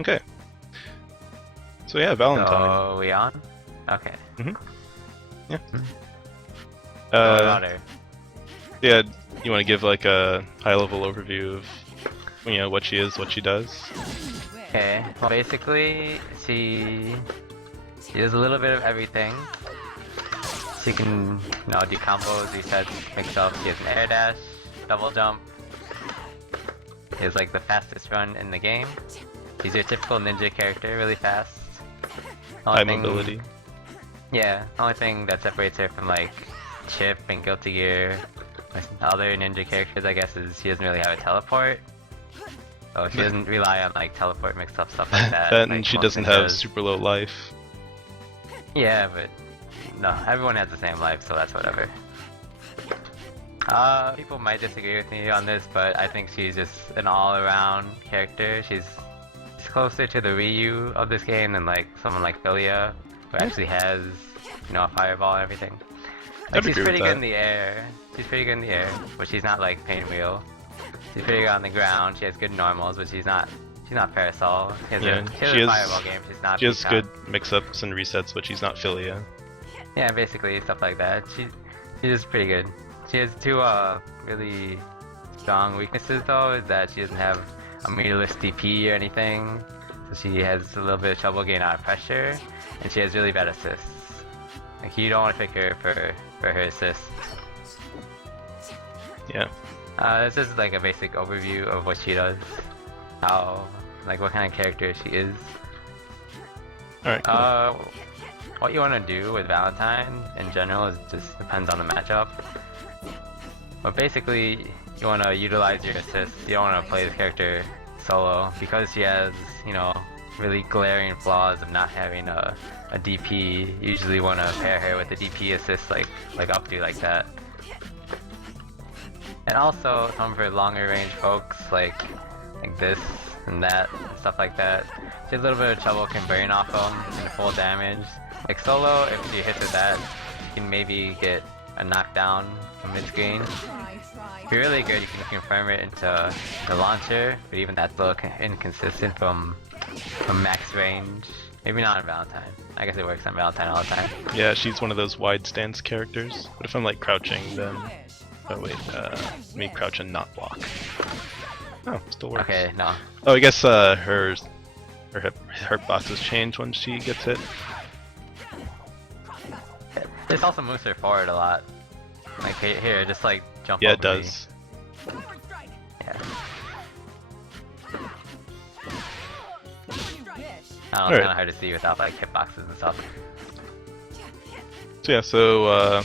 Okay. So yeah, Valentine. So we on? Okay. Yeah. So what about her? Yeah. You want to give like a high-level overview of, you know, what she is, what she does? Okay. Well, basically, she does a little bit of everything. She can, do combos, resets, mix up. She has an air dash, double jump. Is like the fastest run in the game. She's your typical ninja character, really fast. High mobility. Yeah, the only thing that separates her from like Chip and Guilty Gear, other ninja characters, I guess, is she doesn't really have a teleport. So she doesn't rely on like teleport mixed up stuff like that. And like she most doesn't have ninjas. super low life. Yeah, but no, everyone has the same life, so that's whatever. People might disagree with me on this, but I think she's just an all-around character. She's closer to the Ryu of this game than like someone like Filia, who actually has, a fireball and everything. Like she's pretty good in the air. She's pretty good in the air, but she's not like Painwheel. She's pretty good on the ground. She has good normals, but she's not Parasol. She has a fireball game. She's not. She has good mix-ups and resets, but she's not Filia. Yeah, basically stuff like that. She's just pretty good. She has two really strong weaknesses though, is that she doesn't have a meterless DP or anything, so she has a little bit of trouble getting out of pressure, and she has really bad assists. Like you don't want to pick her for her assists. Yeah. This is like a basic overview of what she does, what kind of character she is. Alright, cool. What you want to do with Valentine in general is just depends on the matchup. But basically, you want to utilize your assists. You don't want to play this character solo because she has, really glaring flaws of not having a DP. You usually want to pair her with a DP assist like updo like that. And also some of her longer range pokes like this and that and stuff like that. She has a little bit of trouble converting off them into full damage. Like solo, if you hit with that, you can maybe get a knockdown from mid-screen. If you're really good, you can confirm it into the launcher, but even that's a little inconsistent from max range. Maybe not on Valentine. I guess it works on Valentine all the time. Yeah, she's one of those wide stance characters. But if I'm like crouching, then... Oh wait, let me crouch and not block. Oh, still works. Okay, no. Oh, I guess her hitboxes change when she gets hit. This also moves her forward a lot. Like here, just like jump Yeah, over it does. me. Yeah. I don't know, it's kinda hard to see without like hitboxes and stuff. So yeah, so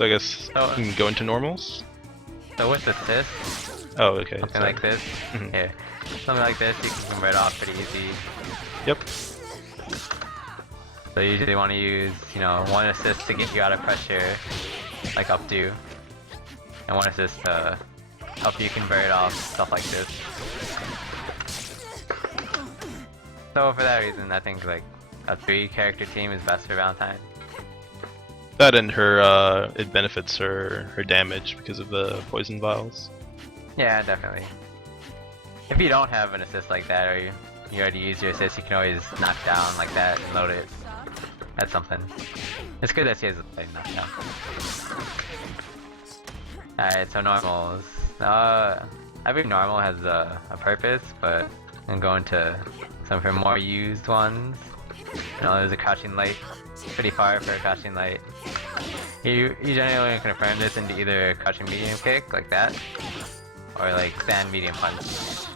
I guess we can go into normals. So with assist, Oh, okay. something like this. Mhm. Here, something like this, you can convert off pretty easy. Yep. So you usually want to use, one assist to get you out of pressure, like updo, and one assist to help you convert off, stuff like this. So for that reason, I think like a 3-character team is best for Valentine. That and her, it benefits her damage because of the poison vials. Yeah, definitely. If you don't have an assist like that, or you already use your assist, you can always knock down like that and load it. That's something. It's good that she has a play knockdown. Alright, so normals. Every normal has a purpose, but I'm going to some of her more used ones. There's a crouching light. Pretty far for a crouching light. You generally confirm this into either crouching medium kick, like that, or like stand medium punch.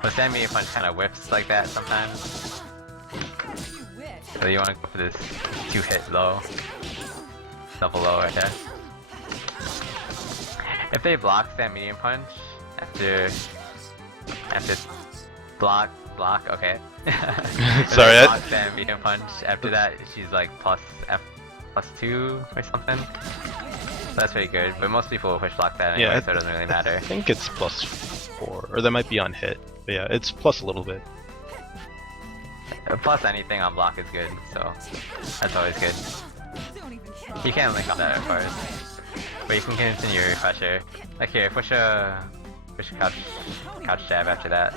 But stand medium punch kind of whips like that sometimes. So you want to go for this 2-hit low. Double low right there. If they block stand medium punch, after block, okay. Sorry, block stand medium punch, after that she's like +2 or something. So that's pretty good, but most people will push block that anyway, so it doesn't really matter. I think it's +4, or that might be on hit. But yeah, it's plus a little bit. Plus anything on block is good, so that's always good. You can't link on that at first, but you can continue your pressure. Like here, push a couch jab after that.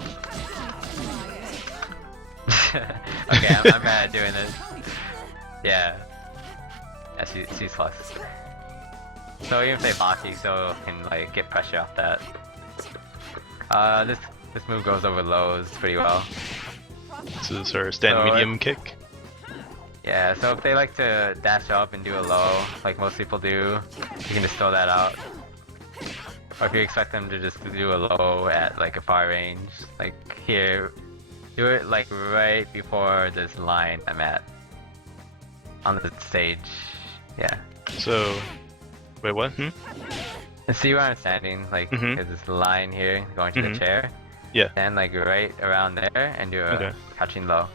Okay, I'm bad at doing this. Yeah. Yeah, she's plus. So even if they block, you still can like get pressure off that. This move goes over lows pretty well. This is her stand medium kick. Yeah, so if they like to dash up and do a low, like most people do, you can just throw that out. Or if you expect them to just do a low at like a far range, like here, do it like right before this line I'm at. On the stage. Yeah. So, wait, what? And see where I'm standing, like, there's this line here going to the chair. Yeah. Stand like right around there and do a crouching low.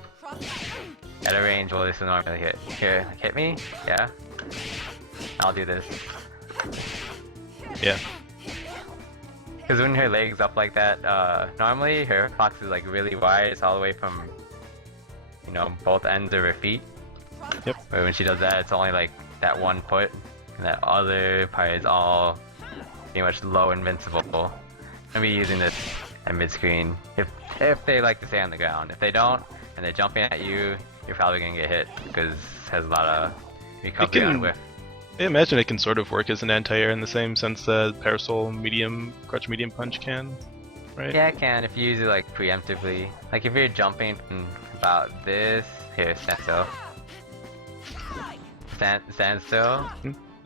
At a range where this is normally hit. Here, like, hit me? Yeah. I'll do this. Yeah. Because when her leg's up like that, normally her box is like really wide. It's all the way from, you know, both ends of her feet. Yep. But when she does that, it's only like that one foot, and that other part is all pretty much low invincible. I'll be using this at mid screen if they like to stay on the ground. If they don't, and they're jumping at you, you're probably gonna get hit because it has a lot of recovery on whiff. I imagine it can sort of work as an anti-air in the same sense that Parasol medium, Crouch medium punch can, right? Yeah, it can if you use it like preemptively. Like if you're jumping from about this, here, stand still. Stand still.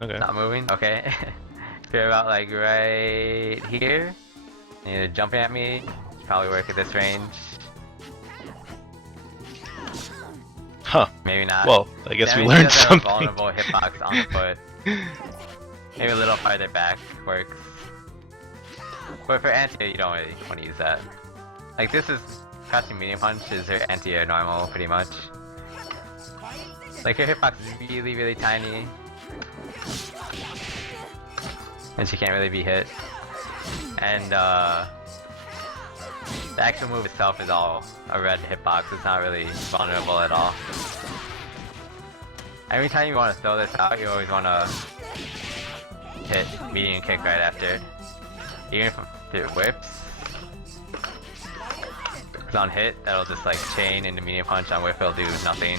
Okay. Not moving. Okay. If you're about like right here, and you're jumping at me, probably work at this range. Huh. Maybe not. Well, I guess we means learned she does have something. a vulnerable hitbox on the foot. Maybe a little farther back works. But for anti-air, you don't really want to use that. Like this is crouching medium punch is her anti-air normal pretty much. Like her hitbox is really, really tiny. And she can't really be hit. And the actual move itself is all a red hitbox, it's not really vulnerable at all. Every time you want to throw this out, you always want to hit medium kick right after. Even if it whips. Because on hit, that'll just like chain into medium punch, on whip it'll do nothing.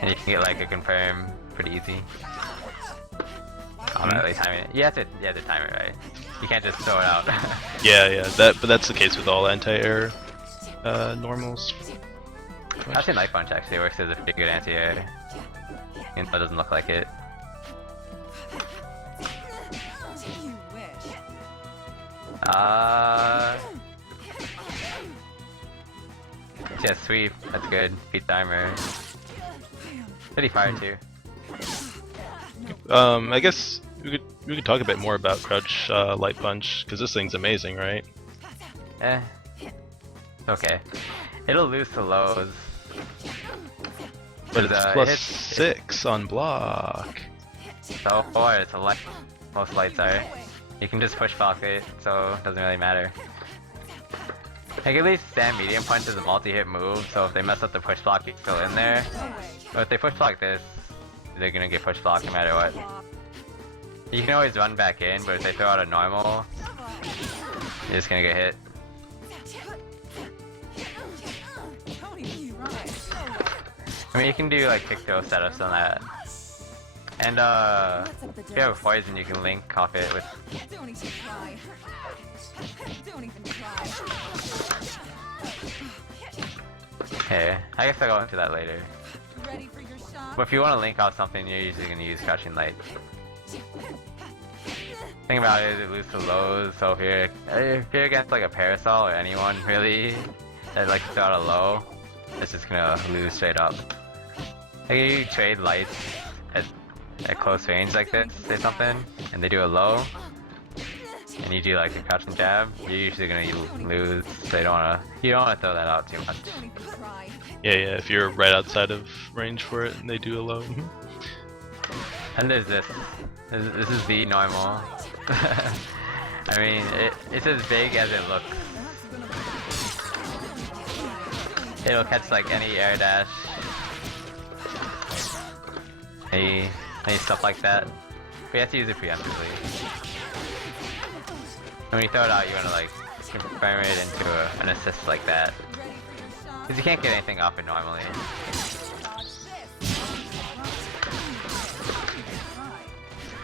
And you can get like a confirm pretty easy. I'm not really timing it. You have to time it right. You can't just throw it out. Yeah, but that's the case with all anti-air normals. Actually, Knife Punch actually works as a pretty good anti-air. Even though it doesn't look like it. Yeah, sweep. That's good. Beat timer. Pretty fire too. I guess we could talk a bit more about Crouch Light Punch because this thing's amazing, right? Eh. Okay. It'll lose to lows. But it's plus 6 on block. So far, it's a light. Most lights are. You can just push block it, so it doesn't really matter. Like at least stand medium punch is a multi-hit move, so if they mess up the push block, you're still in there. But if they push block this, they're gonna get push blocked no matter what. You can always run back in, but if they throw out a normal, you're just gonna get hit. I mean, you can do like kick throw setups on that. And if you have a poison, you can link off it with. Don't even try. Don't even try. Okay, I guess I'll go into that later. Ready for your shot? But if you want to link off something, you're usually going to use Crouching Light. Thing about it is it loses to lows, so if you're against like a Parasol or anyone really that likes to throw out a low, it's just gonna lose straight up. Like if you trade lights at close range like this or something, and they do a low, and you do like a crouching jab, you're usually gonna lose. So you don't wanna throw that out too much. Don't even try. Yeah, if you're right outside of range for it and they do a low. And there's this. This is the normal. I mean, it's as big as it looks. It'll catch like any air dash, any stuff like that. But you have to use it preemptively. And when you throw it out, you want to like confirm it into an assist like that. Ready for your shot? Because you can't get anything off it normally.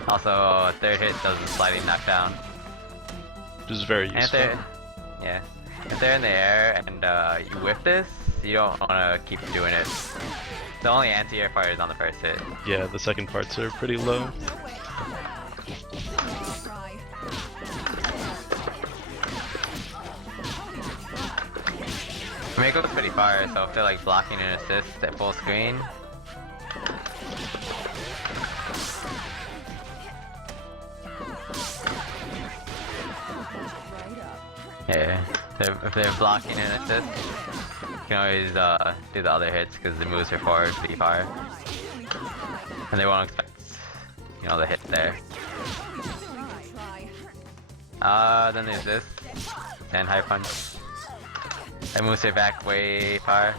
Also, a third hit does a sliding knockdown. Which is very And useful. if they're in the air and you whip this, you don't want to keep doing it. The only anti-air part is on the first hit. Yeah, the second parts are pretty low. It goes pretty far, so if they're like blocking an assist at full screen, yeah, if they're blocking an assist, you can always do the other hits because the moves are forward pretty far, and they won't expect, you know, the hit there. Then there's this, and high punch. That moves her back way far.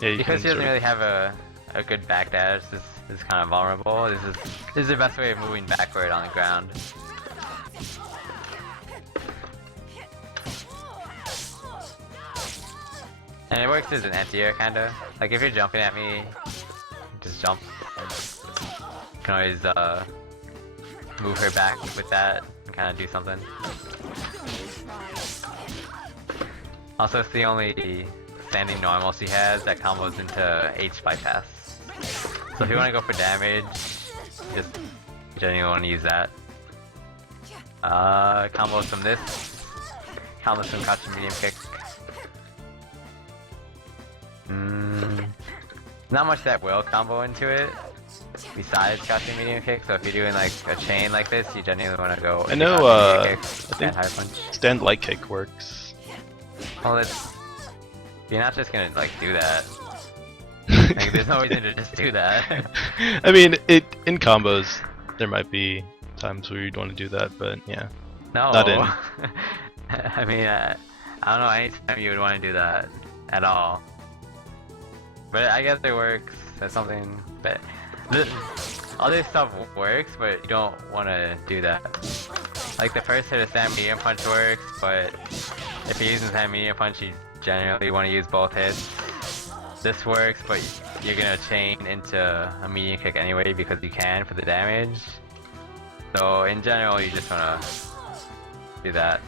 Yeah, you Because can he doesn't sort really have a good back dash, this is kind of vulnerable. This is the best way of moving backward on the ground. And it works as an anti-air kinda. Like if you're jumping at me, just jump. You can always move her back with that and kinda do something. Also, it's the only standing normal she has that combos into H bypass. So if you want to go for damage, just generally want to use that. Combos from this. Combos from crouching medium kick. Not much that will combo into it, besides crouching medium kick. So if you're doing like a chain like this, you generally want to go. I know, medium kick I think and high punch. stand light kick works. Well, you're not just gonna like do that. Like, there's no reason to just do that. I mean, in combos, there might be times where you'd want to do that, but yeah. No. Not in. I mean, I don't know any time you would want to do that at all. But I guess it works. That's something that other stuff works, but you don't want to do that. Like the first hit of stand medium punch works, but if you're using stand medium punch, you generally want to use both hits. This works, but you're gonna chain into a medium kick anyway because you can for the damage. So in general, you just wanna do that.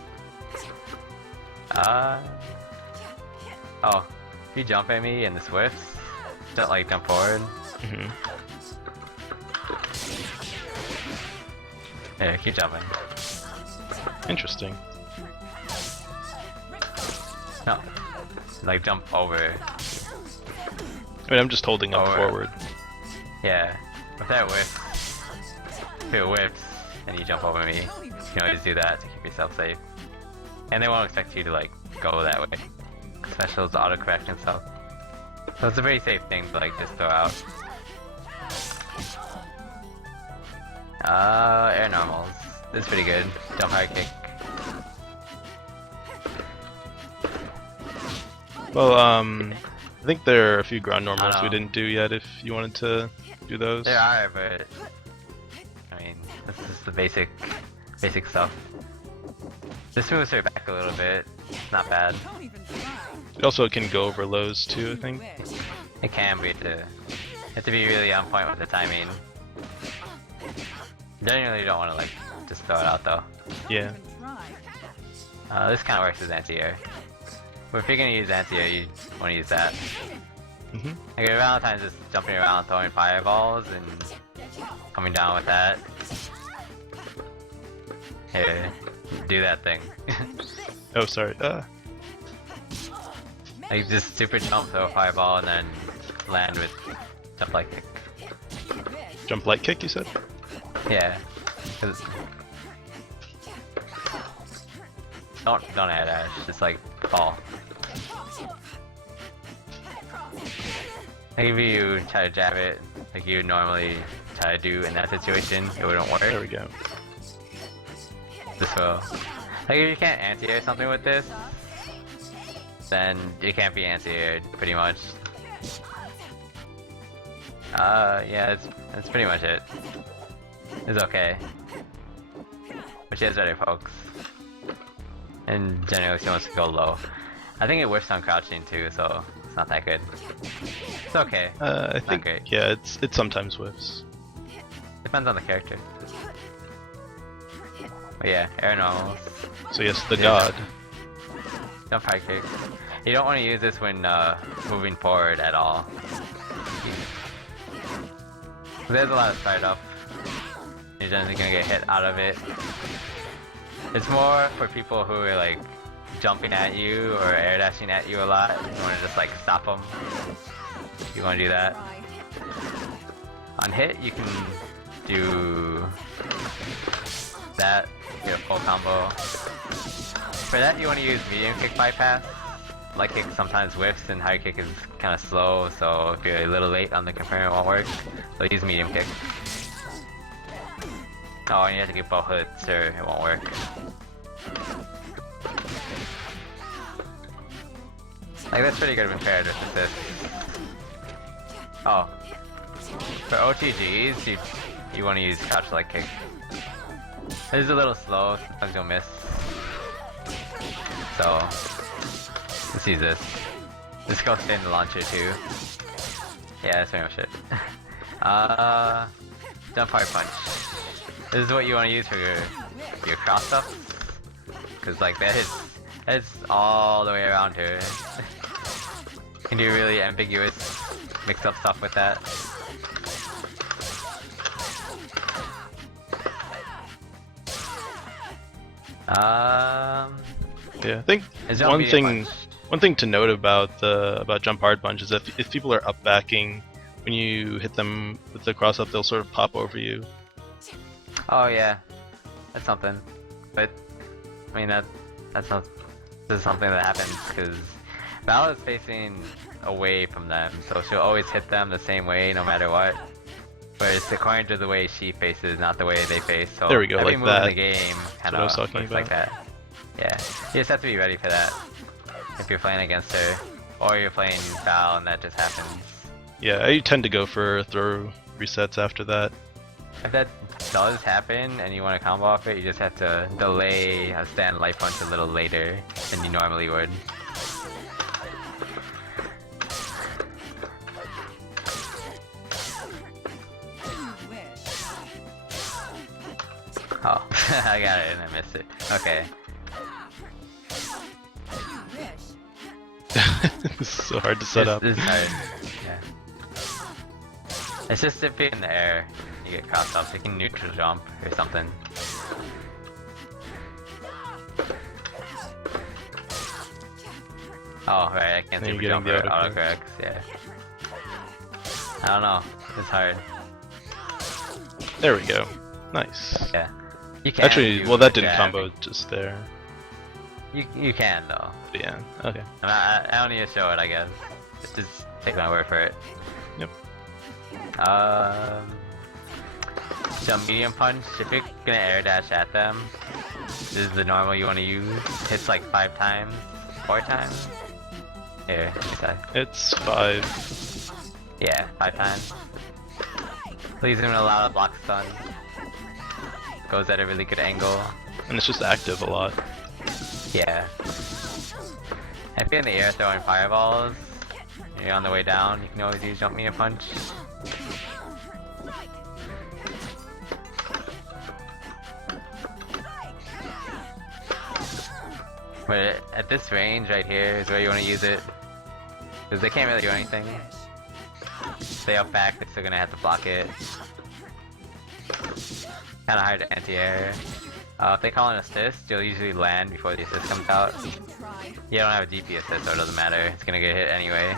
Oh, if you jump at me and this whiffs, don't like jump forward. Yeah, keep jumping. Interesting. No, like jump over. I mean, I'm just holding up Or- forward. Yeah, if that whiffs, if it whiffs and you jump over me, you can always do that to keep yourself safe. And they won't expect you to like go that way. Specials autocorrect and stuff. So it's a very safe thing to like just throw out. Air normals. This is pretty good. Jump high kick. Well, I think there are a few ground normals we know. didn't do yet. If you wanted to do those. There are, but I mean, this is the basic stuff. This moves her back a little bit. Not bad. It also can go over lows too, I think. It can be you have to be really on point with the timing. Generally, you don't want to like just throw it out though. Yeah. This kind of works as anti-air. But if you're gonna use anti-air, you want to use that. Like Valentine's just jumping around, throwing fireballs, and coming down with that. Here, do that thing. Oh, sorry. Like just super jump, throw a fireball, and then land with jump like kick. Jump light kick, you said? Yeah. 'Cause don't add dash, just like fall. Like if you try to jab it, like you would normally try to do in that situation, it wouldn't work. There we go. This will. Like if you can't anti-air something with this, then it can't be anti-aired pretty much. Yeah, that's pretty much it. It's okay. But she has better folks. And generally she wants to go low. I think it whiffs on crouching too, so it's not that good. It's okay. I think great. yeah, it sometimes whiffs. Depends on the character. But yeah, air normals. So yes, the Yeah. god. Jump high kick. You don't want to use this when moving forward at all. There's a lot of start up. You're generally gonna get hit out of it. It's more for people who are like jumping at you or air dashing at you a lot. You want to just like stop them. You want to do that. On hit, you can do that. Get a full combo. For that, you want to use medium kick bypass. Light kick sometimes whiffs and high kick is kind of slow, so if you're a little late on the confirm, it won't work. So use medium kick. Oh, and you have to get both hits or it won't work. Like that's pretty good with comparative assist. Oh. For OTGs, you want to use crouch light kick. It is a little slow, sometimes you'll miss. So, let's use this. This goes in the launcher too. Yeah, that's pretty much it. Jump hard punch. This is what you want to use for your cross ups, cause like that hits all the way around here. You can do really ambiguous mix up stuff with that. Yeah, I think Is jump one medium thing punch. one thing to note about jump hard punch is that if people are up backing, when you hit them with the cross up, they'll sort of pop over you. Oh yeah, that's something. But I mean that's not this is something that happens because Val is facing away from them, so she'll always hit them the same way no matter what. Whereas according to the way she faces, not the way they face. So There we go, every like move that. in the game kind what I of was talking looks like about. that. Yeah, you just have to be ready for that if you're playing against her, or you're playing Val and that just happens. Yeah, I tend to go for throw resets after that. If that does happen and you want to combo off it, you just have to delay a stand light punch a little later than you normally would. Oh, I got it and I missed it. Okay. This is so hard to set up. This is hard. Yeah. It's just if you're in the air, you get crossed up. You can neutral jump or something. Oh, right, I can't Then super you're jump getting or the autocorrect. autocorrects, yeah. I don't know, it's hard. There we go. Nice. Yeah. You can Actually, do well, that didn't jab. combo just there. You can though. But yeah, okay. I don't need to show it, I guess. Just take my word for it. Yep. Jump medium punch. If you're gonna air dash at them, this is the normal you want to use. Hits like 5 times, 4 times. Here, It's 5. yeah, 5 times. Please don't allow a block stun. Goes at a really good angle. And it's just active a lot. Yeah. If you're in the air throwing fireballs, and you're on the way down, you can always use jump medium punch. But at this range right here is where you want to use it. Because they can't really do anything. Stay up back, they're still gonna have to block it. Kinda hard to anti-air. If they call an assist, you'll usually land before the assist comes out. You don't have a DP assist, so it doesn't matter. It's gonna get hit anyway.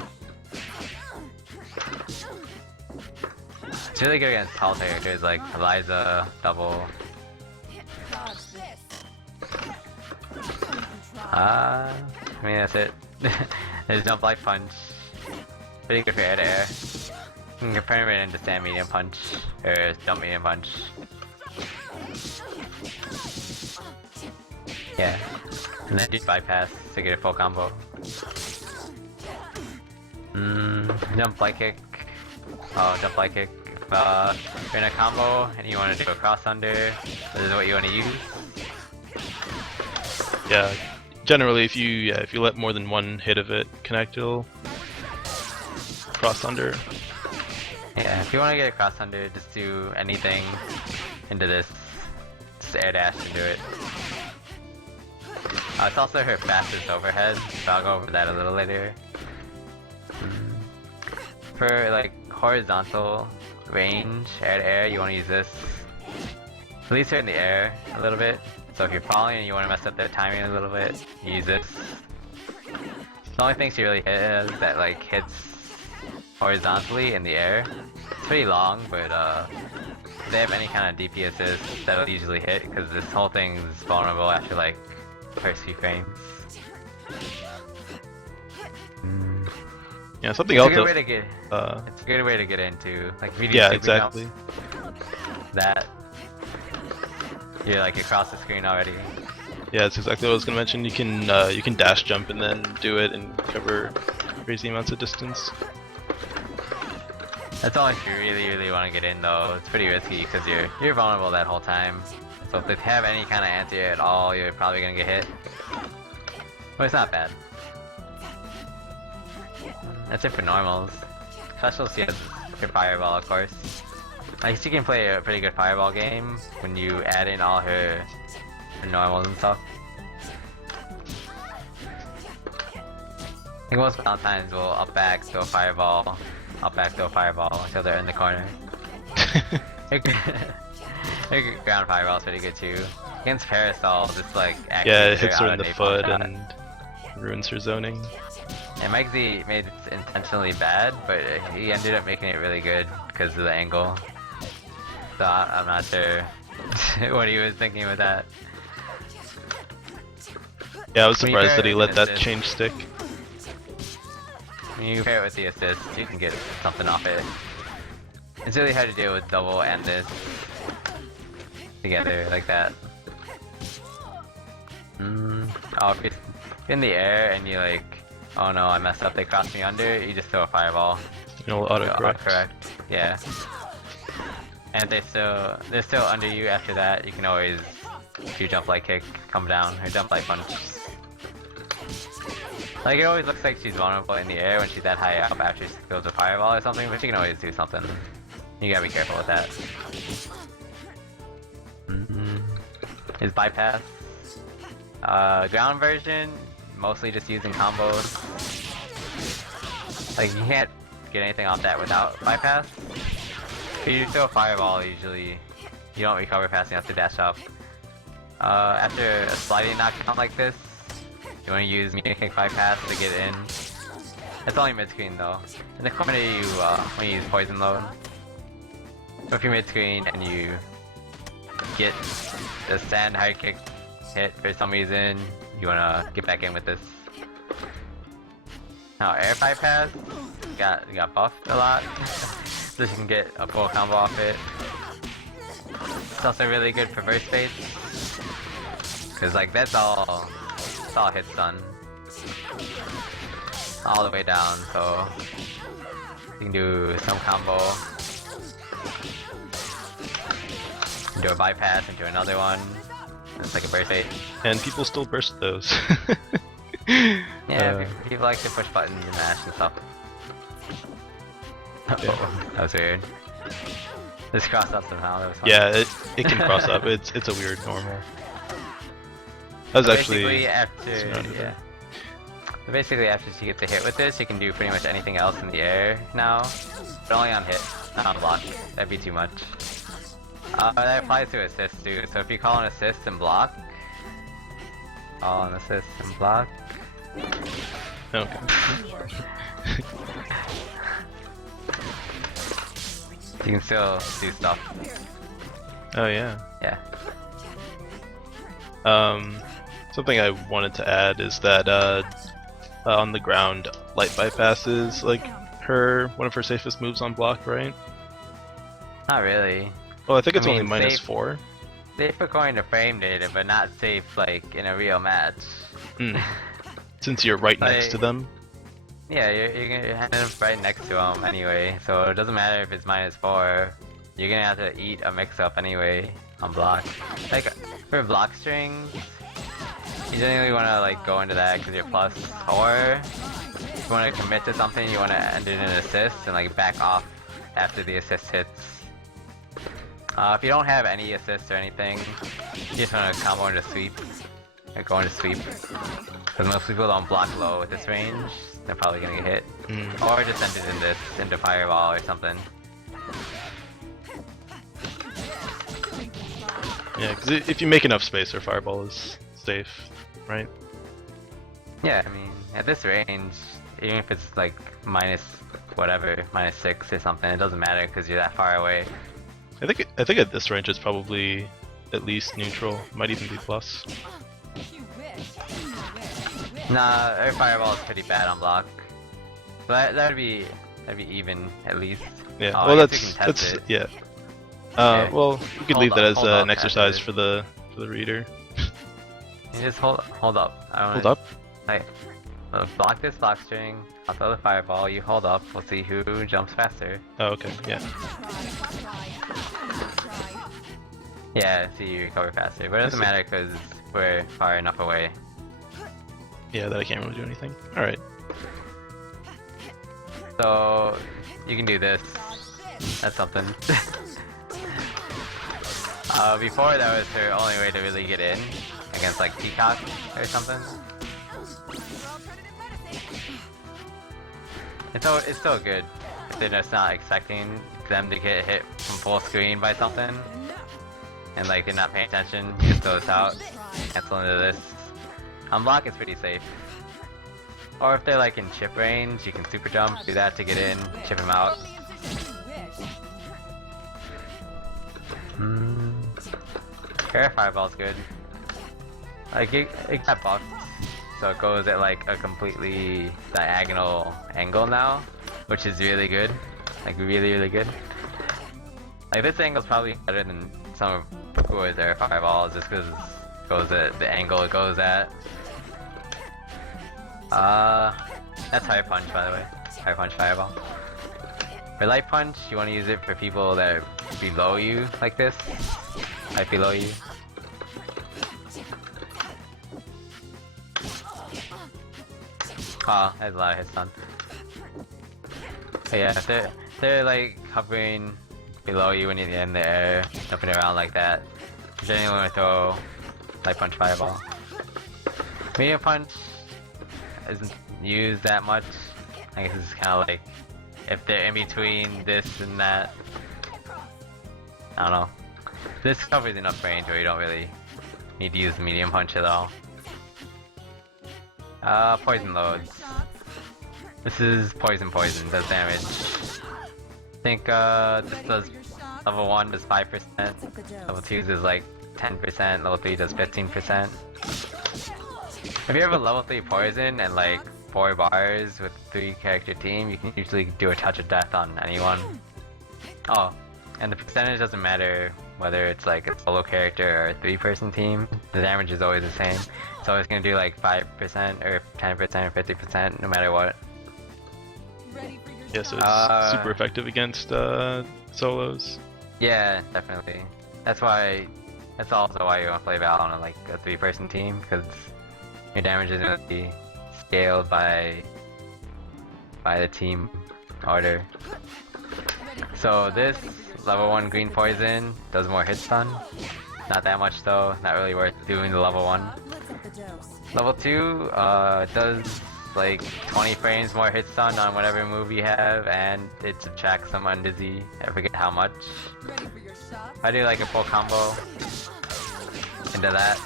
It's really good against tall characters like Eliza, Double. I mean that's it. There's jump light punch. Pretty good for air to air. You can convert it into stand medium punch or jump medium punch. Yeah, and then do bypass to get a full combo. Jump light kick. Oh, jump light kick. If you're in a combo and you want to do a cross under, this is what you want to use. Yeah, generally, if you let more than one hit of it connect, it'll cross under. Yeah, if you want to get a cross under, just do anything into this. Just air dash into it. It's also her fastest overhead, so I'll go over that a little later. For like horizontal range, air to air, you want to use this. Release her in the air a little bit. So if you're falling and you want to mess up their timing a little bit, use this. The only thing she really hits that like hits horizontally in the air. It's pretty long, but if they have any kind of DP assist, that'll usually hit because this whole thing is vulnerable after like first few frames. Yeah, something It's else. a good way to get. It's a good way to get into like if you do Yeah, super exactly. jumps, that you're like across the screen already. Yeah, that's exactly what I was gonna mention. You can dash jump and then do it and cover crazy amounts of distance. That's only if you really want to get in though. It's pretty risky because you're vulnerable that whole time. So if they have any kind of anti-air at all, you're probably gonna get hit. But it's not bad. That's it for normals. Specials, she has her fireball, of course. Like she can play a pretty good fireball game when you add in all her normals and stuff. I think most Valentines will up back, throw a fireball, up back, throw a fireball until they're in the corner. Her ground fireball is pretty good too. Against Parasol, just like Yeah, it hits her out in the a napalm foot shot. and ruins her zoning. And Mike Z made it intentionally bad, but he ended up making it really good because of the angle. So I'm not sure what he was thinking with that. Yeah, I was When you surprised pair that he it let with that an change stick. When you pair it with the assist, you can get something off it. It's really hard to deal with double and this together like that. Oh, if you're in the air and you like, oh no, I messed up, they crossed me under, you just throw a fireball. You'll autocorrect. Correct. Yeah. And if they're still under you after that, you can always do jump light kick, come down, or jump light punch. Like it always looks like she's vulnerable in the air when she's that high up after she throws a fireball or something, but you can always do something. You gotta be careful with that. His bypass. Ground version, mostly just using combos. Like you can't get anything off that without bypass. If you throw a fireball, usually you don't recover fast enough to dash up. After a sliding knockdown like this, you want to use medium kick bypass to get in. It's only mid screen though. In the corner you want to use poison load. So if you're mid screen and you get the stand high kick hit for some reason, you wanna get back in with this. Now air bypass got buffed a lot, so you can get a full combo off it. It's also really good for burst space, cause like that's all hit stun, all the way down. So you can do some combo. Do a bypass into another one. It's like a burst fate. And people still burst those. Yeah, people like to push buttons and mash and stuff. Yeah. Oh, that was weird. This crossed up somehow. That was fun. Yeah, it can cross up. It's a weird normal. That was actually Basically after surrounded yeah. So basically after she gets a hit with this, you can do pretty much anything else in the air now, but only on hit, not on block. That'd be too much. That applies to assist too. So if you call an assist and block, call an assist and block. Okay. You can still do stuff. Oh yeah. Yeah. Something I wanted to add is that on the ground, light bypass is like one of her safest moves on block, right? Not really. Well, I think it's I mean, only safe- -4. Safe according to frame data, but not safe like in a real match. Since you're right next Like- to them. Yeah, you're gonna end up right next to them anyway, so it doesn't matter if it's -4. You're gonna have to eat a mix-up anyway on block. Like for block strings, you generally want to like go into that because you're plus, or if you want to commit to something, you want to end it in an assist and like back off after the assist hits. If you don't have any assists or anything, you just want to combo into sweep. Or go into sweep. Because most people don't block low with this range, they're probably gonna get hit. Or just end it in this, into fireball or something. Yeah, because if you make enough space, our fireball is safe, right? Yeah, I mean, at this range, even if it's like minus whatever, minus 6 or something, it doesn't matter because you're that far away. I think at this range it's probably at least neutral, might even be plus. Nah, our fireball is pretty bad on block. But that'd be even at least. Yeah, Oh, well I guess we can test it. yeah. Okay. Well, we could Hold leave that up, as hold up, an exercise Catherine. for the reader. You just hold up. I don't Hold wanna, up. Like, block this block string. I'll throw the fireball. You hold up. We'll see who jumps faster. Oh, okay, yeah. Yeah, see you recover faster. But it doesn't I see. matter because we're far enough away. Yeah, that I can't really do anything. Alright. So you can do this. That's something. Before that was her only way to really get in against like Peacock or something. It's still good if they're just not expecting them to get hit from full screen by something and like they're not paying attention. You just throw this out, cancel into this. On block it's pretty safe. Or if they're like in chip range, you can super jump, do that to get in, chip him out. Air fireball's good. Like it got buffed, so it goes at like a completely diagonal angle now, which is really good. Like really good. Like this angle's probably better than some of Fukuo's air fireballs just because it goes at the angle it goes at. That's high punch by the way. High punch fireball. For light punch, you want to use it for people that are below you like this. Right below you. Oh, that's a lot of hits done. But yeah, if they're like hovering below you when you're in the air, jumping around like that, you generally want to throw light punch fireball. Medium punch isn't used that much. I guess it's kind of like if they're in between this and that. I don't know. This covers enough range where you don't really need to use the medium punch at all. Poison loads. This is poison, does damage. I think this does level 1 does 5%, level 2 does like 10%, level 3 does 15%. If you have a level 3 poison and like 4 bars with 3 character team, you can usually do a touch of death on anyone. Oh, and the percentage doesn't matter whether it's like a solo character or a 3-person team, the damage is always the same. It's always gonna do like 5% or 10% or 50% no matter what. Yeah, so it's super effective against solos. Yeah, definitely. That's also why you want to play Val on like a 3-person team, because your damage is gonna be scaled by the team order. So this level 1 green poison does more hit stun. Not that much though, not really worth doing the level 1. Level 2 does like 20 frames more hit stun on whatever move you have, and it subtracts some undizzy. I forget how much. If I do like a full combo into that,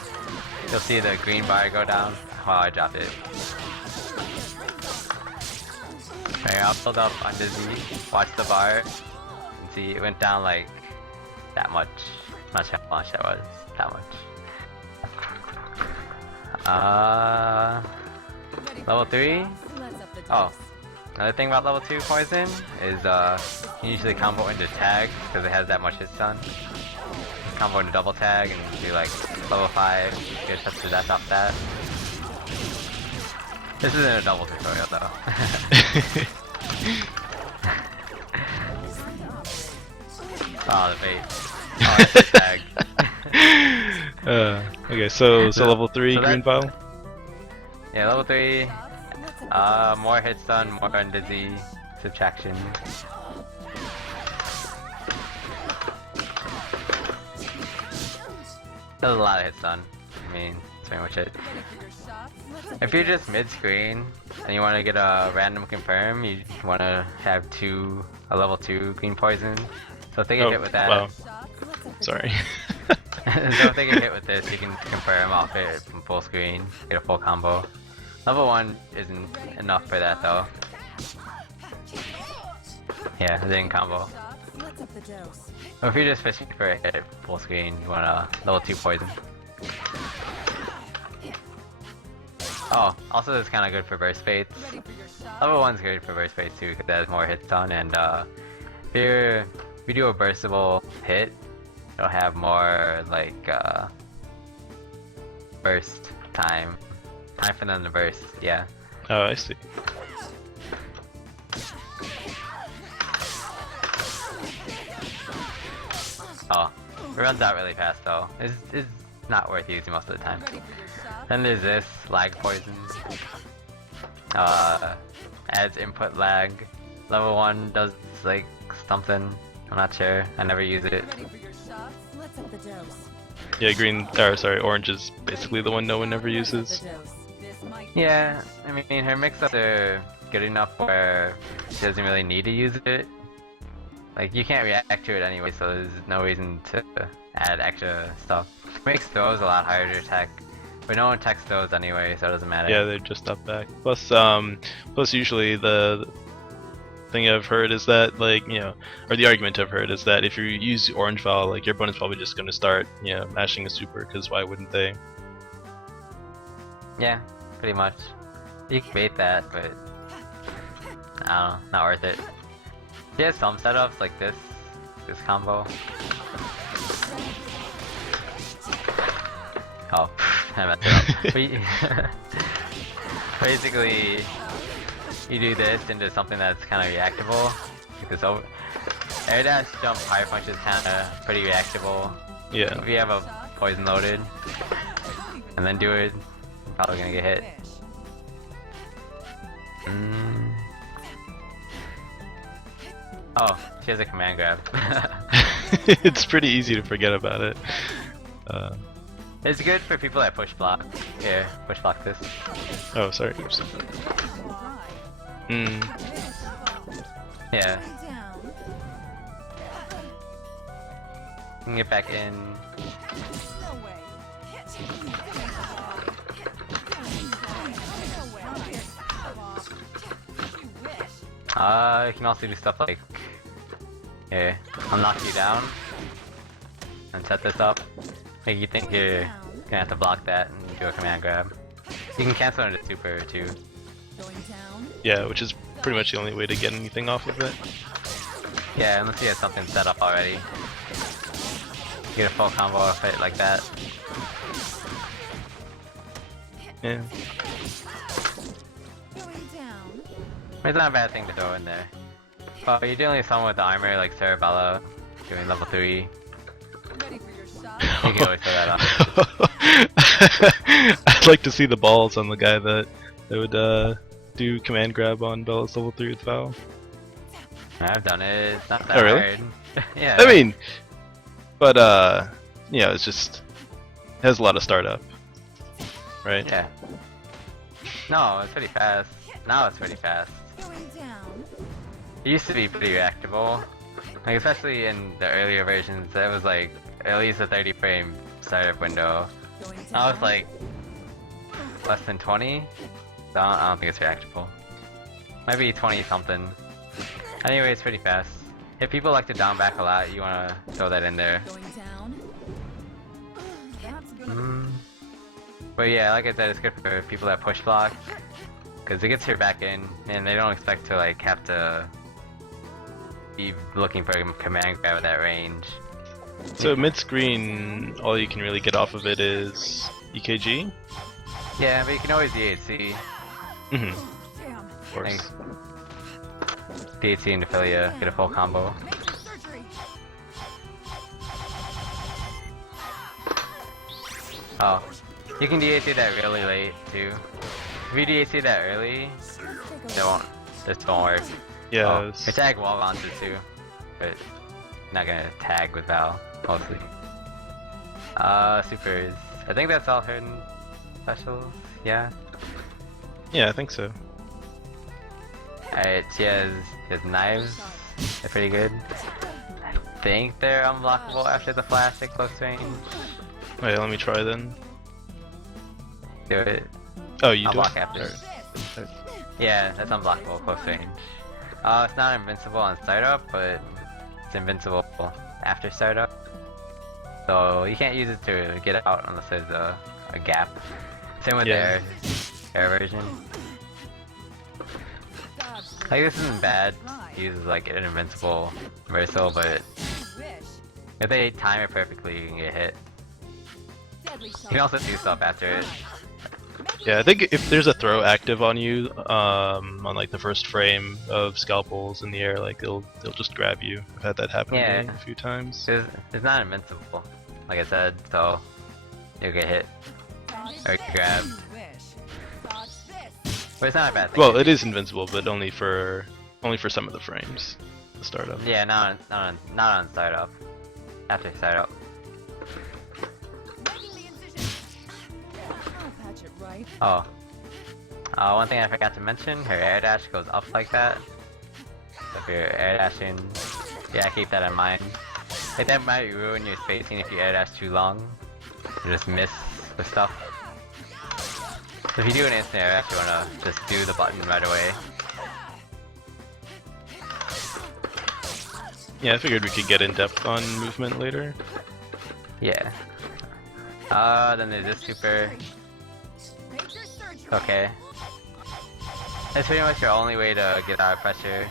you'll see the green bar go down. Wow, I dropped it. Alright, I'll build up undizzy, watch the bar, and see it went down like that much. Not sure how much that was. That much. Level 3? Oh, another thing about level 2 poison is you can usually combo into tag because it has that much hit stun. Combo into double tag and do like level 5, get a touch to death off that. This isn't a double tutorial though. Oh, the bait. Oh, that's the tag. Okay, so level 3 so green that- vial. Yeah, level 3. More hit stun, more undizzy, subtraction. Does a lot of hit stun. I mean, that's pretty much it. If you're just mid-screen and you want to get a random confirm, you want to have a level 2 green poison. So if they get hit with that, wow. Sorry. so if they get hit with this, you can confirm off it from full screen, get a full combo. Level 1 isn't enough for that though. Yeah, zing combo. Or if you're just fishing for a hit full screen, you want a level 2 poison. Oh, also it's kind of good for burst fates. Level 1's good for burst fates too, because that has more hit stun, and if you do a burstable hit, it'll have more like burst time. Time for them to burst, yeah. Oh, I see. Oh, it runs out really fast though. It's not worth using most of the time. Then there's this, lag poison. Adds input lag. Level 1 does like something. I'm not sure. I never use it. Yeah, orange is basically the one no one ever uses. Yeah, I mean her mix-ups are good enough where she doesn't really need to use it. Like you can't react to it anyway, so there's no reason to add extra stuff. Makes throws a lot harder to attack, but no one attacks those anyway, so it doesn't matter. Yeah, they're just up back. Plus usually the thing I've heard is that, like, you know, or the argument I've heard is that if you use orange vial, like, your opponent's probably just going to start, you know, mashing a super, because why wouldn't they? Yeah, pretty much. You can bait that, but I don't know, not worth it. He has some setups like this combo. Oh, I messed it up. Basically, you do this into something that's kind of reactable. Get this over. Air dash, jump, fire punch is kind of pretty reactable. Yeah. If you have a poison loaded, and then do it, you're probably gonna get hit. Oh, she has a command grab. It's pretty easy to forget about it. It's good for people that push block. Here, push block this. Oh, sorry. Yeah. You can get back in. You can also do stuff like, here, I'll knock you down and set this up. Make you think you're gonna have to block that and do a command grab. You can cancel into super too. Yeah, which is pretty much the only way to get anything off of it. Yeah, unless you have something set up already. You get a full combo off it like that. Yeah. It's not a bad thing to throw in there. But you're dealing with someone with the armor like Cerebella, doing level 3. You can always throw that on. I'd like to see the balls on the guy that would do command grab on Bella's level 3 with Val. I've done it, it's not that Oh, really? hard. Yeah. I mean, but you know, it's just, it has a lot of startup, right? Yeah. No, it's pretty fast. Now it's pretty fast. It used to be pretty reactable. Like, especially in the earlier versions, it was like at least a 30 frame startup window. Now it's like less than 20. So I don't think it's reactable. Might be 20 something. Anyway, it's pretty fast. If people like to down back a lot, you wanna throw that in there. But yeah, like I said, it's good for people that push block, because it gets her back in, and they don't expect to like have to be looking for a command grab at that range. So mid-screen, all you can really get off of it is EKG? Yeah, but you can always DHC. Of course. DHC into Philia, get a full combo. Oh, you can DAC that really late too. If you DAC that early, it won't. This won't work. Yeah. Oh, you tag wall bounces too, but not gonna tag with Val mostly. Supers. I think that's all her specials. Yeah. Yeah, I think so. Alright, she has knives. They're pretty good. I think they're unblockable after the flash at close range. Wait, let me try then. Do it. Oh, you do? Unblock after. Alright. Yeah, that's unblockable close range. It's not invincible on startup, but it's invincible after startup. So you can't use it to get out unless there's a gap. Same with Yeah. the air version. Like this isn't bad. It uses like an invincible versal, but if they time it perfectly, you can get hit. You can also do stuff after it. Yeah, I think if there's a throw active on you, on like the first frame of scalpels in the air, like they'll just grab you. I've had that happen to me Yeah. a few times. It's not invincible, like I said, so you'll get hit or grab. But it's not a bad thing. Well, it is invincible, but only for some of the frames. The startup. Yeah, not on startup. After startup. Oh. One thing I forgot to mention, her air dash goes up like that. So if you're air dashing, yeah, keep that in mind. Like that might ruin your spacing if you air dash too long. You just miss the stuff. So if you do an instant air dash, you wanna just do the button right away. Yeah, I figured we could get in depth on movement later. Yeah. Then there's this super. Okay. That's pretty much your only way to get out of pressure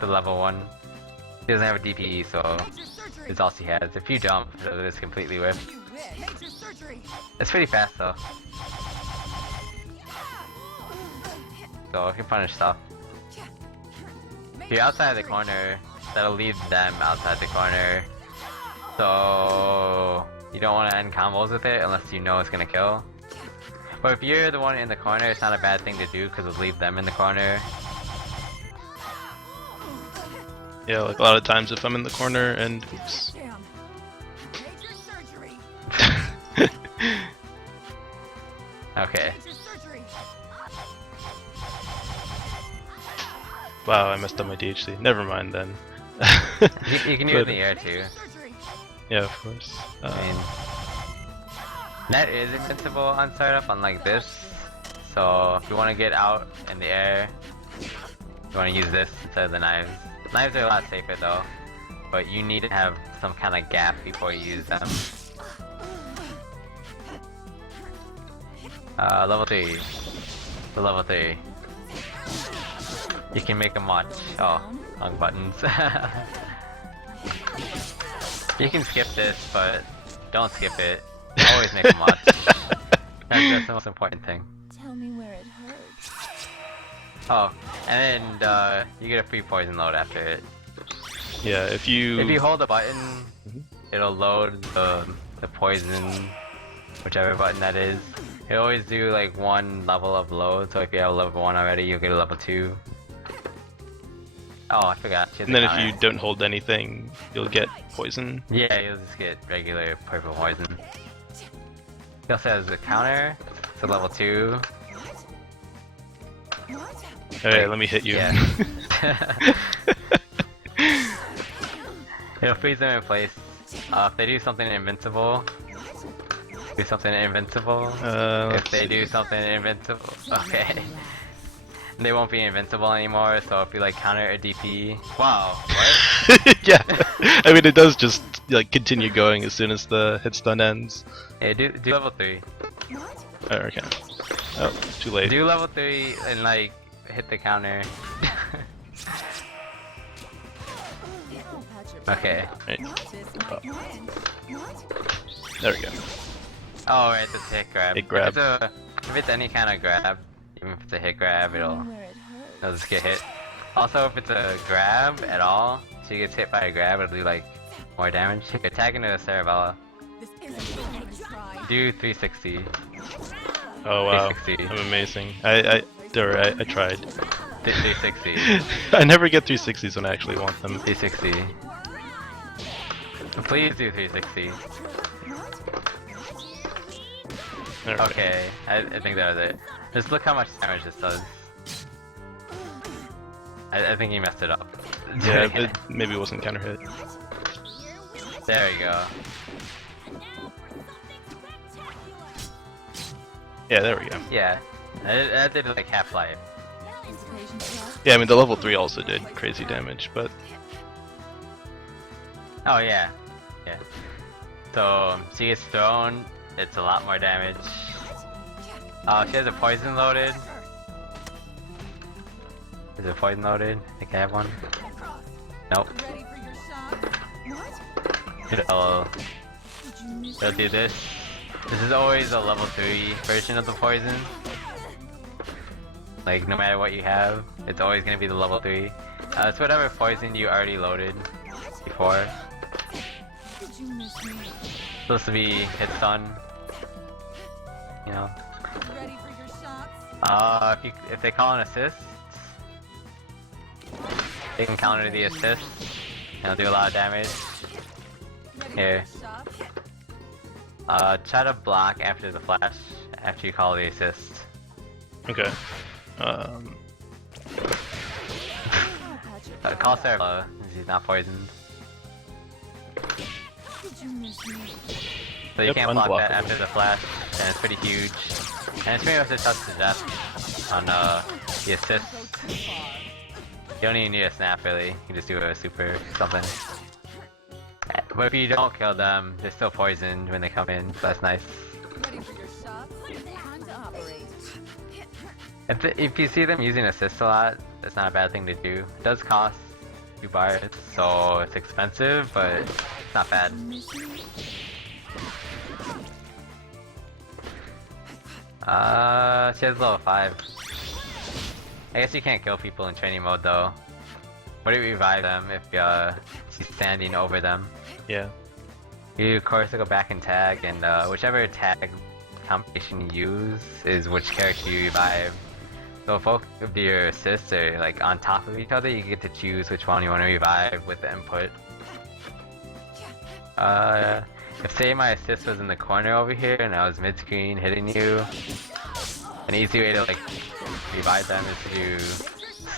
to level 1. She doesn't have a DPE, so it's all she has. If you jump, it'll just completely whip. It's pretty fast though. So if you punish stuff. If you're outside the corner, that'll leave them outside the corner. So you don't want to end combos with it unless you know it's gonna kill. But if you're the one in the corner, it's not a bad thing to do because it'll leave them in the corner. Yeah, like a lot of times if I'm in the corner and oops. Okay. Wow, I messed up my DHC. Never mind then. You can do it in the air too. Yeah, of course. I mean, net is invincible on startup, unlike this. So if you want to get out in the air, you want to use this instead of the knives. Knives are a lot safer though, but you need to have some kind of gap before you use them. Level 3. The level 3. You can make them watch. Oh, wrong buttons. You can skip this, but don't skip it. Always make them watch. That's the most important thing. Tell me where it hurts. Oh, and then you get a free poison load after it. Yeah, if you hold the button, it'll load the poison, whichever button that is. It always do like one level of load, so if you have a level 1 already, you'll get a level 2. Oh, I forgot. and then if you don't hold anything, you'll get poison. Yeah, you'll just get regular purple poison. He also has a counter, so level 2. Alright, let me hit you. Yeah. It'll freeze them in place. If they do something invincible, do something invincible. If they do something invincible, okay. They won't be invincible anymore, so if you like counter a DP. Wow, what? Yeah, I mean it does just like continue going as soon as the hit stun ends. Yeah, do level 3. Oh, okay. Oh, too late. Do level 3 and like hit the counter. Okay. Right. There we go. Oh, right, that's hit grab. Hit grab. If it's any kind of grab, even if it's a hit grab, it'll just get hit. Also, if it's a grab at all, she gets hit by a grab, it'll do like more damage. You're tagging to a Cerebella. You do 360. Oh wow, 360. I'm amazing. I tried. 360. I never get 360s when I actually want them. 360. Please do 360. There we go. Okay, I think that was it. Just look how much damage this does. I think he messed it up. Yeah, it maybe wasn't counter hit. There we go. Yeah, there we go. Yeah, that did like half-life. Anticipation shot. Yeah, I mean the level 3 also did crazy damage, but Oh yeah, yeah. So she gets thrown, it's a lot more damage. Oh, she has a poison loaded. Is it poison loaded? I think I have one. Nope. Ready for your shot. What? It'll, Did you miss it'll do this. This is always a level 3 version of the poison. Like, no matter what you have, it's always gonna be the level 3. It's whatever poison you already loaded before. Did you miss me? Supposed to be hit stun. You know. Ready for your shots. If they call an assist, they can counter the assist. And it'll do a lot of damage. Ready Here. for your shots. Try to block after the flash, after you call the assist. okay. I'll patch it. Call Sarah, since he's not poisoned. Did you miss me? So you Yep, can't block that unblockable. after the flash, and it's pretty huge. And it's pretty much a touch to death on the assist. Go too far. You don't even need a snap really, you can just do a super or something. But if you don't kill them, they're still poisoned when they come in, so that's nice. Ready for your shots. Time to operate. If you see them using assist a lot, that's not a bad thing to do. It does cost 2 bars, so it's expensive, but it's not bad. Miss me? She has level 5. I guess you can't kill people in training mode though. What do you revive them if she's standing over them? Yeah. You of course go back and tag, and whichever tag combination you use is which character you revive. So if both of your assists are like on top of each other, you get to choose which one you want to revive with the input. If say my assist was in the corner over here and I was mid-screen hitting you, an easy way to like revive them is to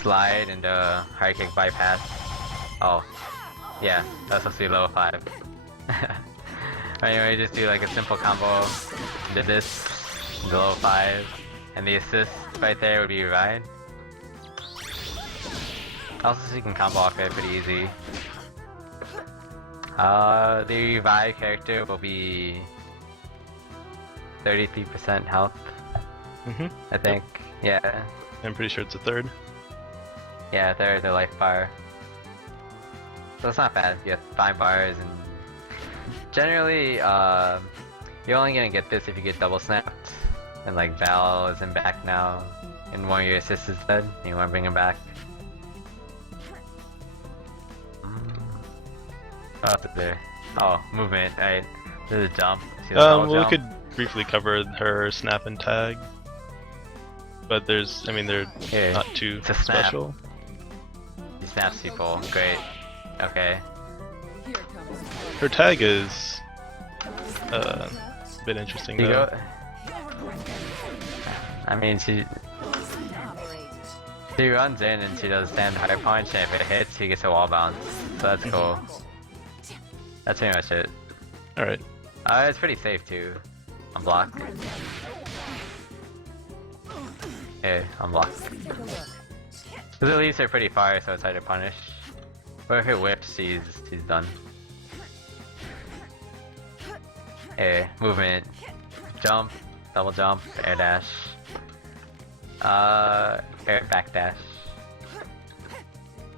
slide into hard kick bypass. Oh, yeah, that's supposed to be level 5. Anyway, just do like a simple combo. Did this, into level 5, and the assist right there would be revived. Also, so you can combo off it pretty easy. The revive character will be 33% health, I think. Yeah. I'm pretty sure it's a third. Yeah, they're the life bar. So it's not bad. You get 5 bars, and generally, you're only gonna get this if you get double snapped. And like Val isn't back now, and one of your assists is dead, and you wanna bring him back. What's there? Oh, movement, right. There's a jump. See the double Well, we jump? could briefly cover her snap and tag. But there's, I mean, they're Here, not too it's a snap. special. He snaps people. Great. Okay. Here comes. Her tag is a bit interesting You though. go. I mean, she Operate. runs in and she does stand high punch, and if it hits, she gets a wall bounce. So that's cool. That's pretty much it. Alright. It's pretty safe too. Unblock. Hey, unblock. Take a look. Because it leaves her pretty far, so it's hard to punish. But if it whips, she's done. Hey, movement. Jump, double jump, air dash. Air back dash.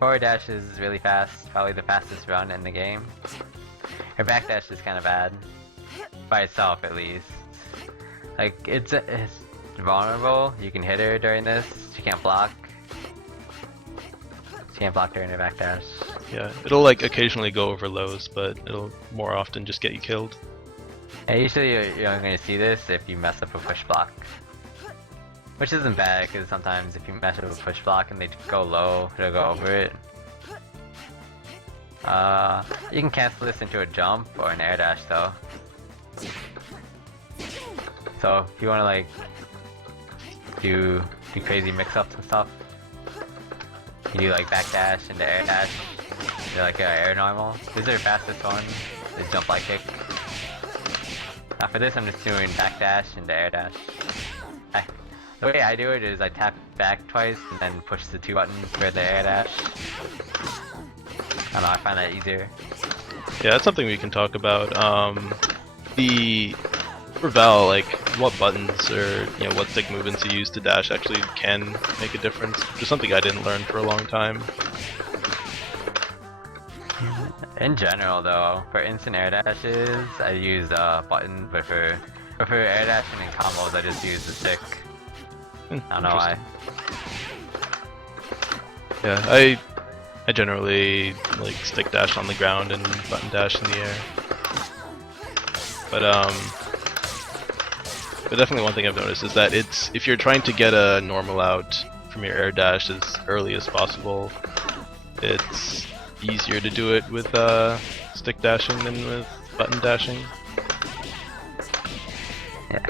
Forward dash is really fast, probably the fastest run in the game. Her back dash is kind of bad. By itself, at least. Like, it's vulnerable. You can hit her during this. She can't block. She can't block during her back dash. Yeah, it'll like occasionally go over lows, but it'll more often just get you killed. Yeah, usually you're only going to see this if you mess up a push block. Which isn't bad, because sometimes if you mess up a push block and they go low, it'll go over it. You can cancel this into a jump or an air dash though. So if you want to like do crazy mix-ups and stuff, you do like back dash into air dash, do like an air normal. This is your fastest one, is jump like kick. For this I'm just doing back dash into air dash. The way I do it is I tap back twice and then push the 2 buttons for the air dash. I don't know, I find that easier. Yeah, that's something we can talk about. For Val, like what buttons or what stick movements you use to dash actually can make a difference. Which is something I didn't learn for a long time. In general though, for instant air dashes, I use buttons, but for air dashing and combos I just use the stick. I don't know why. Yeah, I generally like stick dash on the ground and button dash in the air. But definitely one thing I've noticed is that if you're trying to get a normal out from your air dash as early as possible, it's easier to do it with stick dashing than with button dashing. Yeah.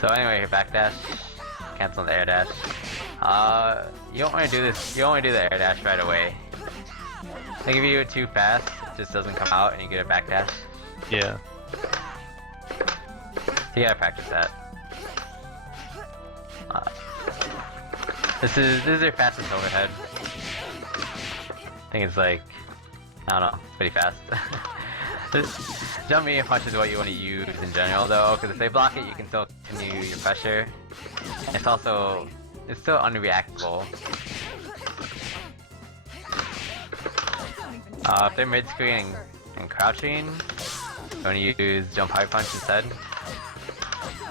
So anyway, your back dash, cancel the air dash. You don't want to do this. You don't want to do the air dash right away. Like if you do it too fast, it just doesn't come out, and you get a back dash. Yeah. You gotta practice that. This is your fastest overhead. I think it's like, I don't know, it's pretty fast. Jump medium punch is what you want to use in general though, because if they block it, you can still continue your pressure. It's still unreactable. If they're mid-screen and crouching, you want to use jump high punch instead.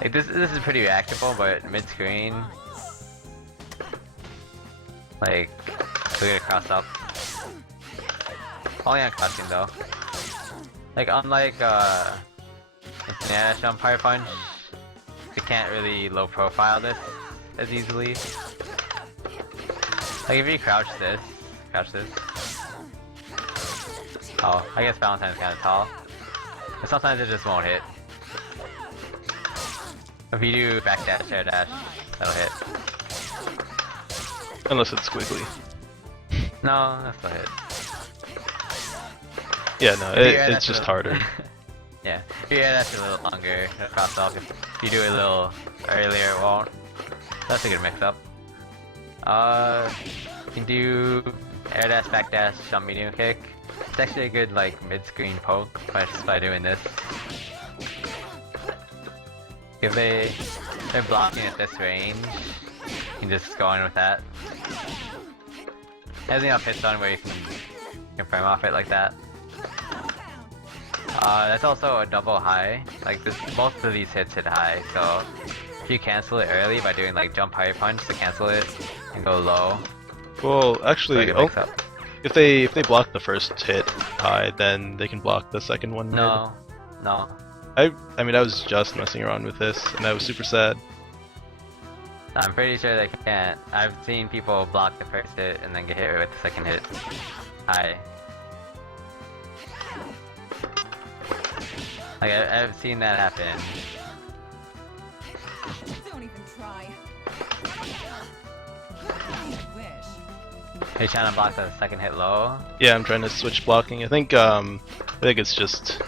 Like this is pretty reactable, but mid-screen, like, we gotta cross up. Only on crouching though. Like unlike jump high punch, you can't really low profile this as easily. Like if you crouch this. Oh, I guess Valentine's kinda tall. But sometimes it just won't hit. If you do back dash, air dash, that'll hit. Unless it's squiggly. No, that's still hit. Yeah, no, it's just harder. Yeah, if you air dash a little longer, it'll cross off. If you do it a little earlier, it won't. That's a good mix-up. You can do air dash, back dash, jump medium kick. It's actually a good like mid-screen poke just by doing this. If they're blocking at this range, you can just go in with that. It has enough hits on where you can frame off it like that. That's also a double high. Like both of these hits hit high, so if you cancel it early by doing like jump high punch to cancel it and go low. Well, actually, if they block the first hit high, then they can block the second one. No. I mean, I was just messing around with this, and I was super sad. I'm pretty sure they can't. I've seen people block the first hit and then get hit with the second hit. I've seen that happen. Don't even try. I wish. Are you trying to block the second hit low? Yeah, I'm trying to switch blocking. I think it's just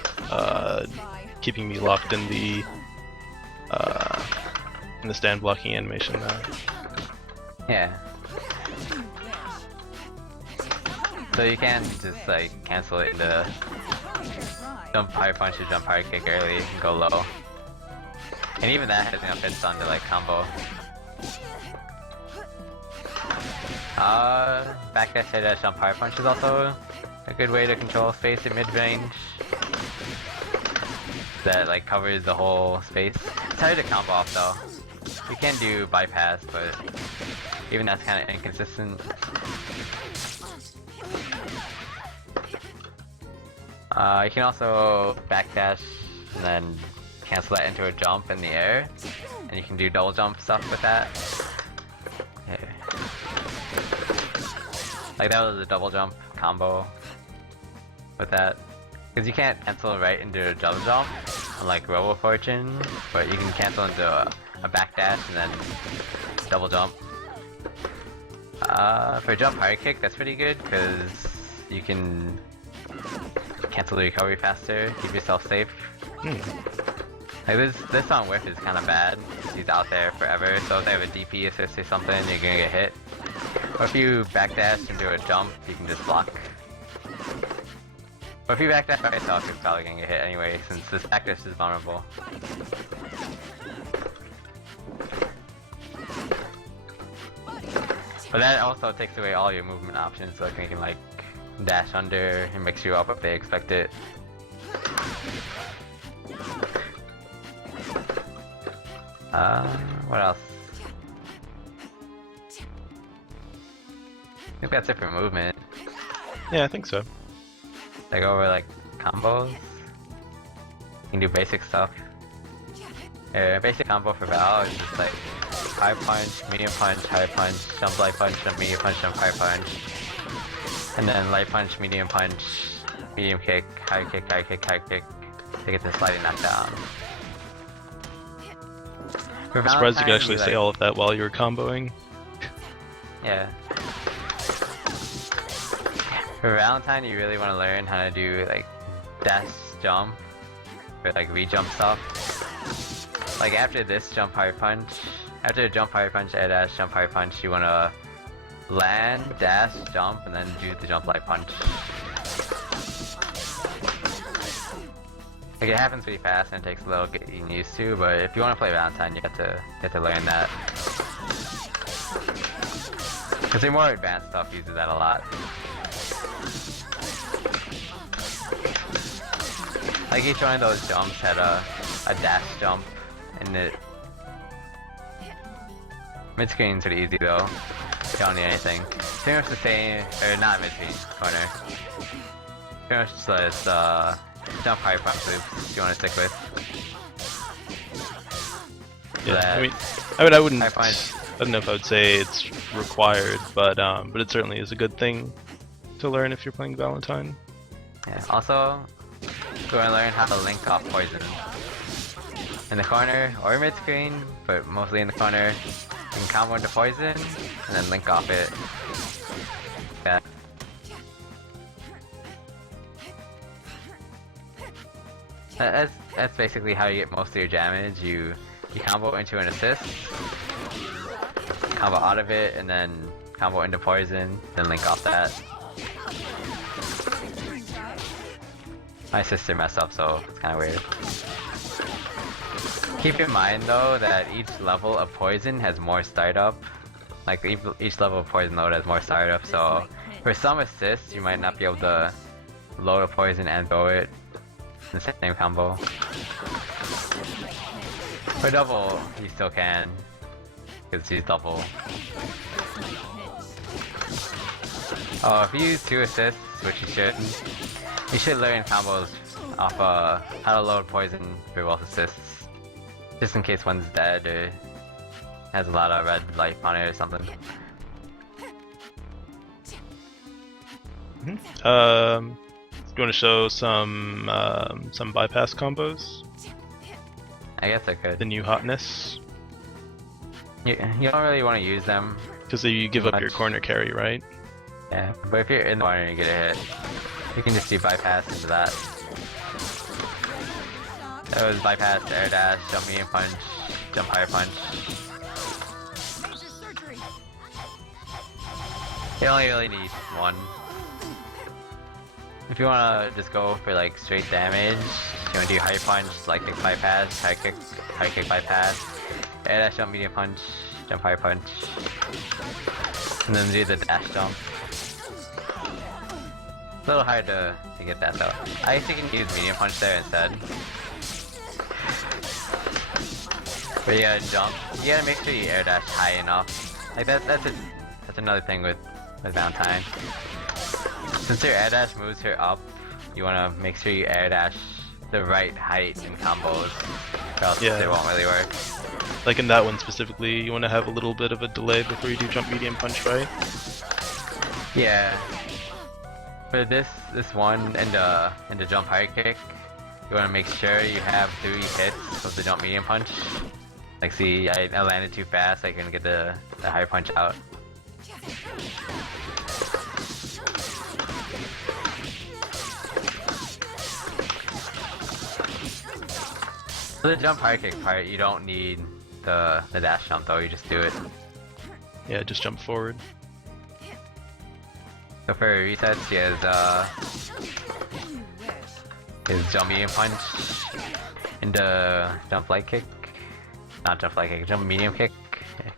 keeping me locked in the stand blocking animation now. Yeah. So you can just like cancel it into jump high punch or jump high kick early and go low. And even that has enough hits on to like combo. Back dash, air dash, jump high punch is also a good way to control space at mid range. That like covers the whole space. It's hard to combo off though. You can do bypass, but even that's kind of inconsistent. You can also backdash and then cancel that into a jump in the air, and you can do double jump stuff with that. Yeah. Like that was a double jump combo with that. Because you can't cancel right into a double jump, unlike Robo Fortune, but you can cancel into a backdash and then double jump. For jump high kick, that's pretty good because you can cancel the recovery faster, keep yourself safe. Like this on whiff is kind of bad. He's out there forever, so if they have a DP assist or something, you're gonna get hit. Or if you backdash into a jump, you can just block. But if you backdash by yourself, you're probably gonna get hit anyway, since this backdash is vulnerable. But that also takes away all your movement options, so you can like dash under and mix you up if they expect it. What else? I think that's it for movement. Yeah, I think so. Like over like combos. You can do basic stuff. Basic combo for Val is just like high punch, medium punch, high punch, jump light punch, jump medium punch, jump high punch. And then light punch, medium kick, high kick, high kick, high kick to get the sliding knockdown. I'm surprised you could actually say all of that while you were comboing. Yeah. For Valentine, you really want to learn how to do like dash jump or like re-jump stuff. Like after this jump high punch, after jump high punch, air dash, jump high punch, you want to land, dash, jump, and then do the jump light punch. Like it happens pretty fast and it takes a little getting used to, but if you want to play Valentine, you have to learn that. Because the more advanced stuff uses that a lot. Like each one of those jumps had a dash jump, and it mid screen's pretty easy though. You don't need anything. Pretty much the same, or not mid screen, corner. Pretty much just jump high punch loops if you want to stick with. Yeah, That, I mean, I wouldn't. high punch. I don't know if I would say it's required, but it certainly is a good thing to learn if you're playing Valentine. Yeah. Also, you want to learn how to link off poison. In the corner or mid screen, but mostly in the corner, you can combo into poison and then link off it. Yeah. That's basically how you get most of your damage. You combo into an assist, combo out of it, and then combo into poison, then link off that. My sister messed up, so it's kind of weird. Keep in mind though that each level of poison has more startup. Like each level of poison load has more startup, so for some assists you might not be able to load a poison and throw it in the same combo. For double, you still can, because he's double. Oh, if you use 2 assists, which you should learn combos off how to load poison for both assists. Just in case one's dead or has a lot of red life on it or something. Do you want to show some bypass combos? I guess I could. The new hotness? You don't really want to use them. Because you give up your corner carry, right? Yeah, but if you're in the corner and you get a hit, you can just do bypass into that. That was bypass, air dash, jump medium punch, jump higher punch. You only really need one. If you wanna just go for like straight damage, you wanna do high punch, like bypass, high kick bypass, air dash, jump medium punch, jump high punch, and then do the dash jump. It's a little hard to get that though. I guess you can use medium punch there instead. But you gotta jump. You gotta make sure you air dash high enough. Like that's another thing with Valentine. Since your air dash moves her up, you wanna make sure you air dash the right height and combos, or else Yeah. it won't really work. Like in that one specifically, you want to have a little bit of a delay before you do jump medium punch, right? Yeah. For this one and the jump high kick, you want to make sure you have 3 hits of the jump medium punch. Like, see, I landed too fast, I couldn't get the high punch out. For the jump high kick part, you don't need the dash jump though, you just do it. Yeah, just jump forward. So for resets, he has his jump medium punch and jump light kick. Not jump light kick, jump medium kick.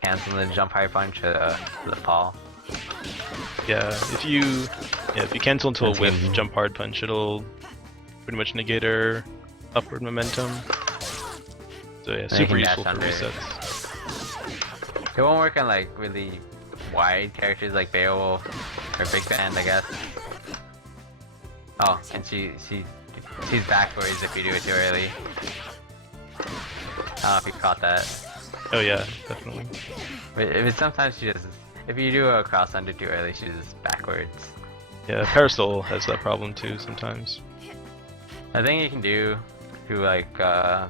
Cancel the jump high punch for the fall. Yeah, if you cancel into a whiff jump hard punch, it'll pretty much negate our upward momentum. So yeah, And you super can useful dash for under. resets. It won't work on like really wide characters like Beowulf or Big Band, I guess. Oh, and she's backwards if you do it too early. I don't know if you caught that. Oh yeah, definitely. But sometimes she just, if you do a cross under too early, she's just backwards. Yeah, Parasol has that problem too sometimes. I think you can do like for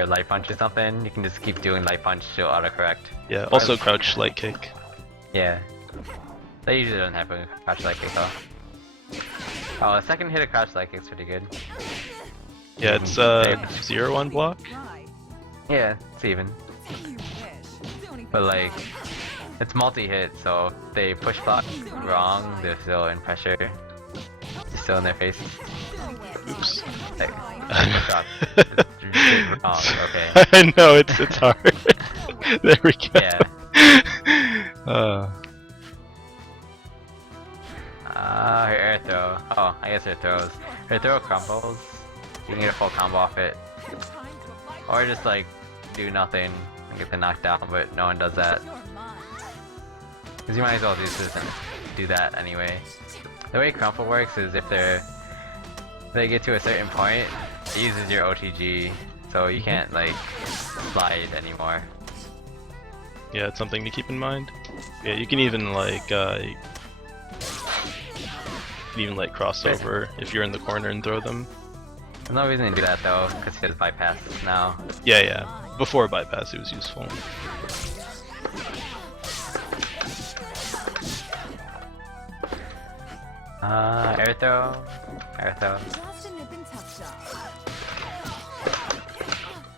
a light punch or something, you can just keep doing light punch, she'll autocorrect. Yeah, also crouch light kick. Yeah. That usually doesn't happen with crouch light kick though. Oh, a second hit of crouch light kick's pretty good. Yeah, it's 0 on block. Yeah, it's even. But like, it's multi-hit, so if they push block wrong, they're still in pressure. They're still in their face. Oops. Like, shot. It's wrong, okay. I know it's hard. There we go. Yeah. Her air throw. Oh, I guess her throws. Her throw crumbles. You can get a full combo off it. Or just like, do nothing and get the knockdown, but no one does that. Because you might as well do this and do that anyway. The way crumple works is if they get to a certain point, it uses your OTG, so you can't like slide anymore. Yeah, it's something to keep in mind. Yeah, you can even like cross over if you're in the corner and throw them. There's no reason to do that though, because he has bypass now. Yeah. Before bypass, it was useful. Air throw. Air throw.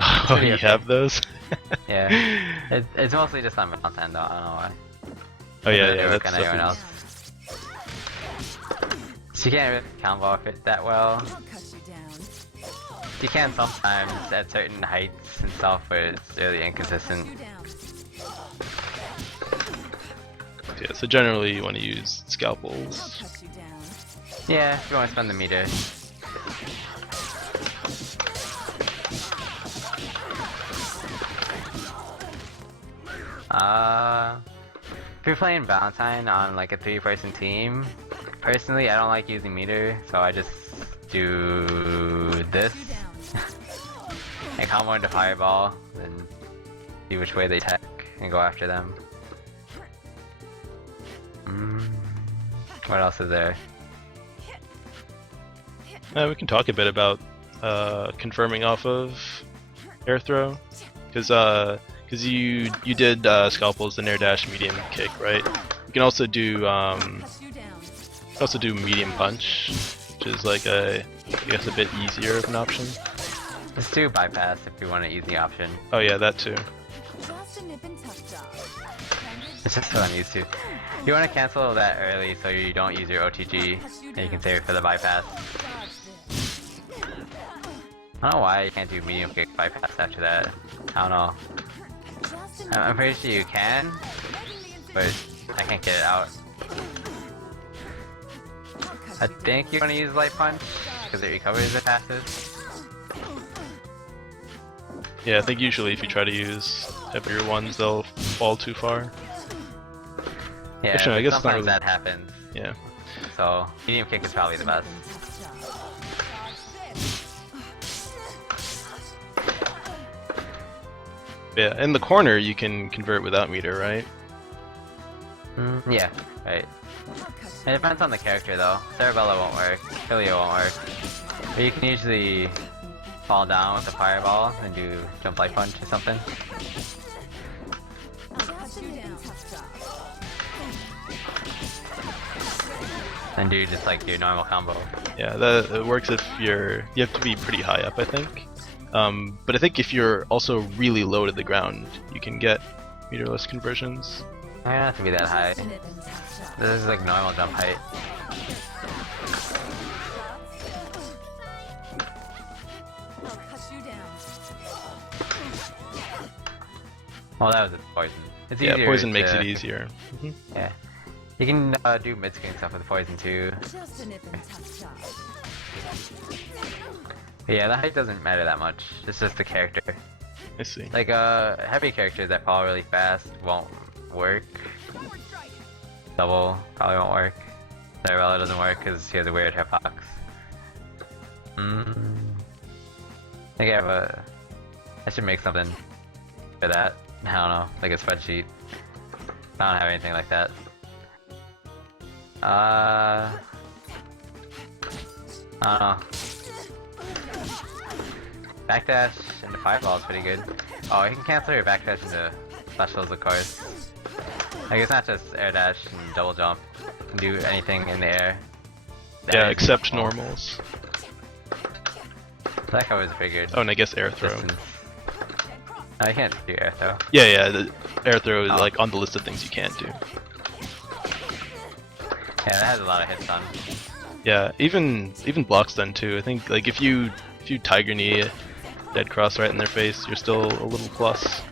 Oh, Pretty you okay. have those? Yeah. It's mostly just on Valentine though, I don't know why. Oh yeah, Doesn't work that's on everyone definitely... else. She can't really combo off it that well. She can sometimes at certain heights and stuff, but it's really inconsistent. Yeah, so generally you want to use scalpels. Yeah, if you want to spend the meter. If you're playing Valentine on like a 3-person team, personally I don't like using meter, so I just do this. And combo into Fireball, then see which way they attack and go after them. What else is there? We can talk a bit about confirming off of air throw, because you did scalpels and air dash medium kick, right? You can also do medium punch, which is like I guess a bit easier of an option. Let's do bypass if you want an easy option. Oh yeah, that too. It's just so I'm used to. You want to cancel that early so you don't use your OTG, and you can save it for the bypass. I don't know why you can't do medium kick bypass after that. I don't know. I'm pretty sure you can, but I can't get it out. I think you want to use light punch because it recovers the fastest. Yeah, I think usually if you try to use heavier ones, they'll fall too far. Yeah, Actually, I guess it's not sometimes really- that happens. Yeah. So medium kick is probably the best. Yeah, in the corner you can convert without meter, right? Yeah, right. It depends on the character though. Cerebella won't work, Filia won't work. But you can usually fall down with a fireball and do jump light punch or something. And do just like your normal combo. Yeah, that it works if you have to be pretty high up, I think. But I think if you're also really low to the ground, you can get meterless conversions. I don't have to be that high. This is like normal jump height. Well, that was a poison. It's Yeah, easier poison makes to- it easier. Yeah. You can do mid-screen stuff with poison too. But yeah, the height doesn't matter that much. It's just the character. I see. Like heavy characters that fall really fast won't work. Double probably won't work. Cerebella doesn't work because she has a weird hitbox. I think I should make something for that. I don't know, like a spreadsheet. I don't have anything like that. I don't know. Backdash into fireball is pretty good. Oh, you can cancel your backdash into specials, of course. Like it's not just air dash and double jump. You can do anything in the air. Yeah, except normals. That I always figured. Oh, and I guess air throw. Distance. No, you can't do air throw. Yeah, the air throw is Oh. like on the list of things you can't do. Yeah, that has a lot of hits on. Yeah, even block stun too. I think like if you tiger knee dead cross right in their face, you're still a little plus.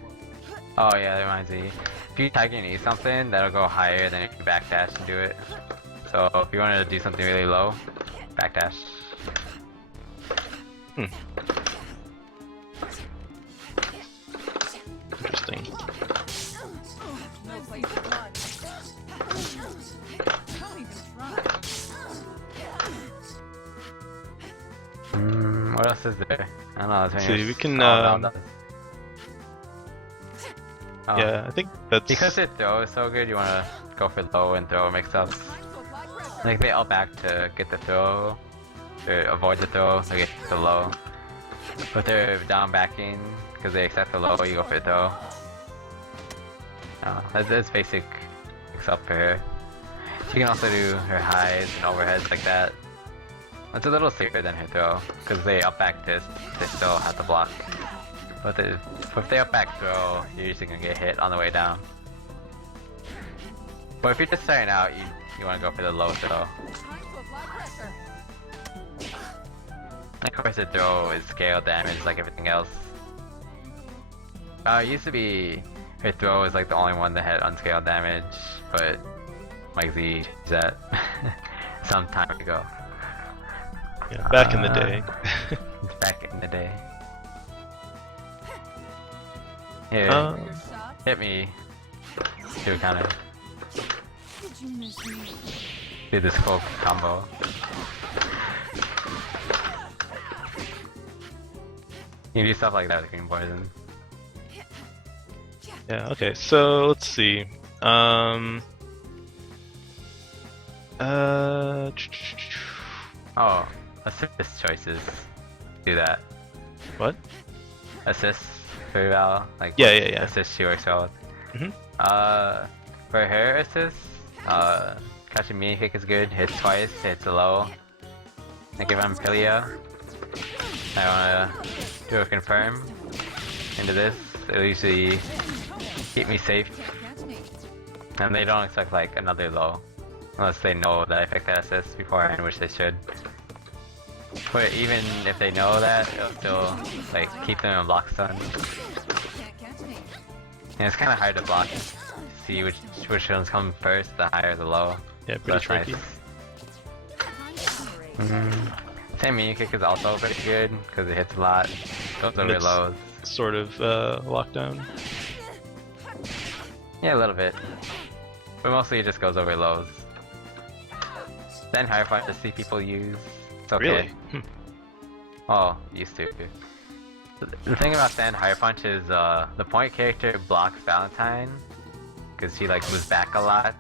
Oh yeah, that reminds me. If you tiger knee something, that'll go higher than if you backdash and do it. So if you wanted to do something really low, backdash. Interesting. No place for blood. Don't even try. What else is there? I don't know. There's See, we can, Oh. Yeah, I think that's Because it throws so good, you wanna go for low and throw mix-ups. Like they up back to get the throw, or avoid the throw, so get the low. But they're down backing, because they accept the low, you go for the throw. Oh, that's basic mix-up for her. She can also do her highs and overheads like that. It's a little safer than her throw, because they up back this, they still have to block. But if they up back throw, you're usually gonna get hit on the way down. But if you're just starting out, you want to go for the low throw. And of course the throw is scale damage like everything else. It used to be her throw is like the only one that had unscaled damage, but Mike Z changed that some time ago. yeah, back in the day. Back in the day. Here, hit me. Do kind of Did you miss me? do this full combo. You can do stuff like that with green poison. Yeah. Okay. So let's see. Oh, assist choices. Do that. What? Assist for Val. Like Yeah, yeah, yeah. Assist she works well with. Mhm. For her assist, catching mini kick is good. Hits twice, hits a low. Like if I'm Pilia, I wanna do a confirm into this. It'll usually keep me safe, Catch me. and they don't expect like another low, unless they know that I picked that assist beforehand, which they should. But even if they know that, it'll still like keep them in block stun. Can't catch me. And it's kind of hard to block. See which ones come first, the higher the low. Yeah, So pretty that's tricky. nice. Same mini kick is also pretty good because it hits a lot, goes And over it's lows. Sort of lockdown. Yeah, a little bit, but mostly it just goes over lows. Then higher fight to see people use. It's okay. Really? Oh, used to. The thing about Stand Higher Punch is the point character blocks Valentine because she like moves back a lot.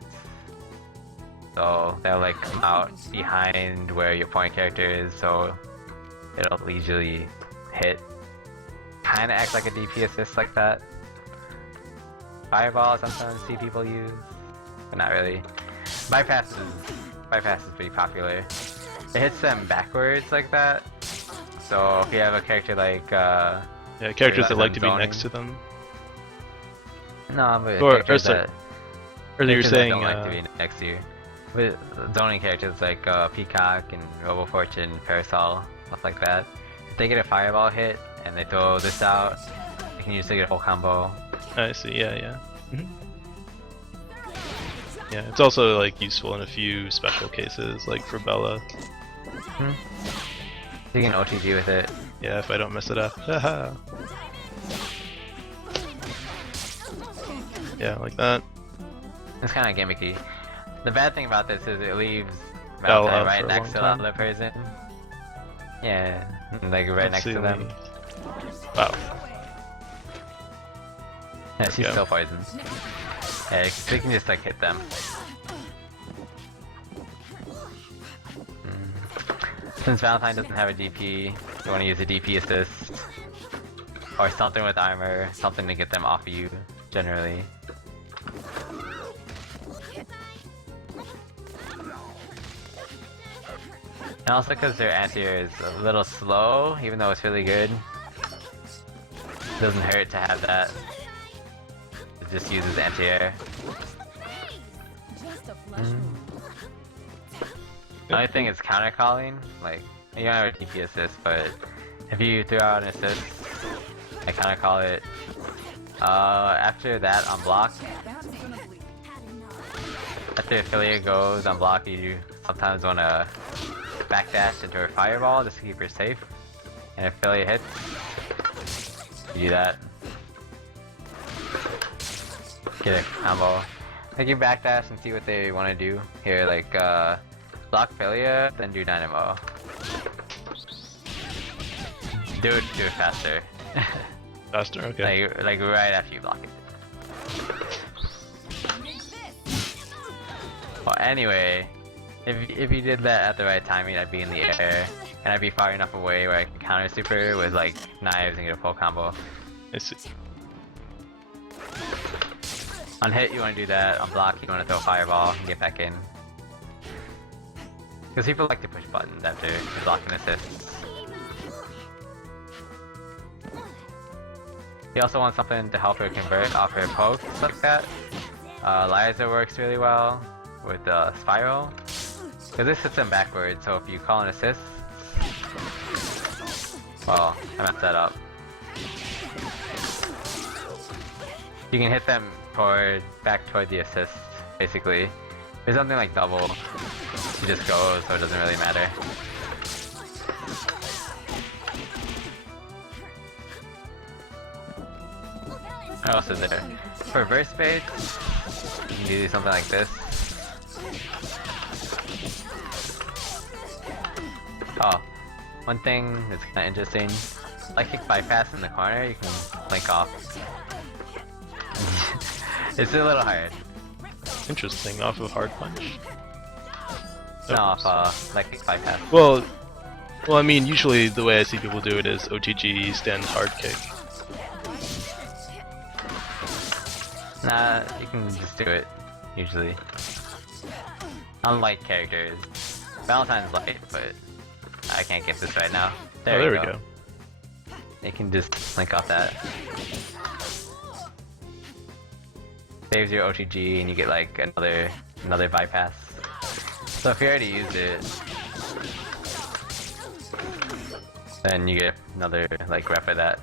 So they'll like come out behind where your point character is, so it'll easily hit. Kinda act like a DP assist like that. Fireball sometimes see people use, but not really. Bypass is pretty popular. It hits them backwards like that. So if you have a character like Yeah, characters that like to be zoning. next to them. No, but Or characters sorry. that, Or you were characters that saying don't like to be next to you. With zoning characters like Peacock and Robo Fortune, Parasol, stuff like that. If they get a fireball hit and they throw this out, they can usually get a whole combo. I see. Yeah, yeah. Mhm. Yeah, it's also like useful in a few special cases, like for Bella. You can OTG with it. Yeah, if I don't mess it up. Haha. Yeah, like that. It's kind of gimmicky. The bad thing about this is it leaves Bella Valentine out right for a next long to the time. other person. Yeah, like right Let's next see, to them. Wow. Yeah, she's go. still poisoned. Yeah, so you can just like hit them. Since Valentine doesn't have a DP, you want to use a DP assist. Or something with armor, something to get them off of you, generally. And also because their anti-air is a little slow, even though it's really good. It doesn't hurt to have that. It just uses anti-air. Just a flesh wound. The only thing is counter calling. Like, you don't have a DP assist, but if you throw out an assist, I counter call it. After that on block, That's gonna bleed. after affiliate goes on block, you sometimes want to backdash into her fireball just to keep her safe. And if affiliate hits, you do that. Get a combo. Like you backdash and see what they want to do. Here, like block Philia, then do Dynamo. Do it faster. Faster, okay. like right after you block it. Well, anyway, if you did that at the right timing, I'd be in the air, and I'd be far enough away where I can counter super with like knives and get a full combo. I see. On hit, you want to do that. On block, you want to throw a fireball and get back in. Because people like to push buttons after blocking assists. You also want something to help her convert off her pokes like that. Liza works really well with Spiral. Because this hits them backwards, so if you call an assist... Well, I messed that up. You can hit them back toward the assist, basically. There's something like double. You just go, so it doesn't really matter. What else is there? For burst bait, you can do something like this. Oh, one thing that's kind of interesting. Like kick bypass in the corner, you can link off. It's a little hard. Interesting, off of hard punch. No, off like kick bypass. Well, I mean, usually the way I see people do it is OTG stand hard kick. Nah, you can just do it, usually. Unlike characters. Valentine's light, but I can't get this right now. There we go. You can just link off that. Saves your OTG and you get like another bypass. So if you already used it, then you get another like rep of that.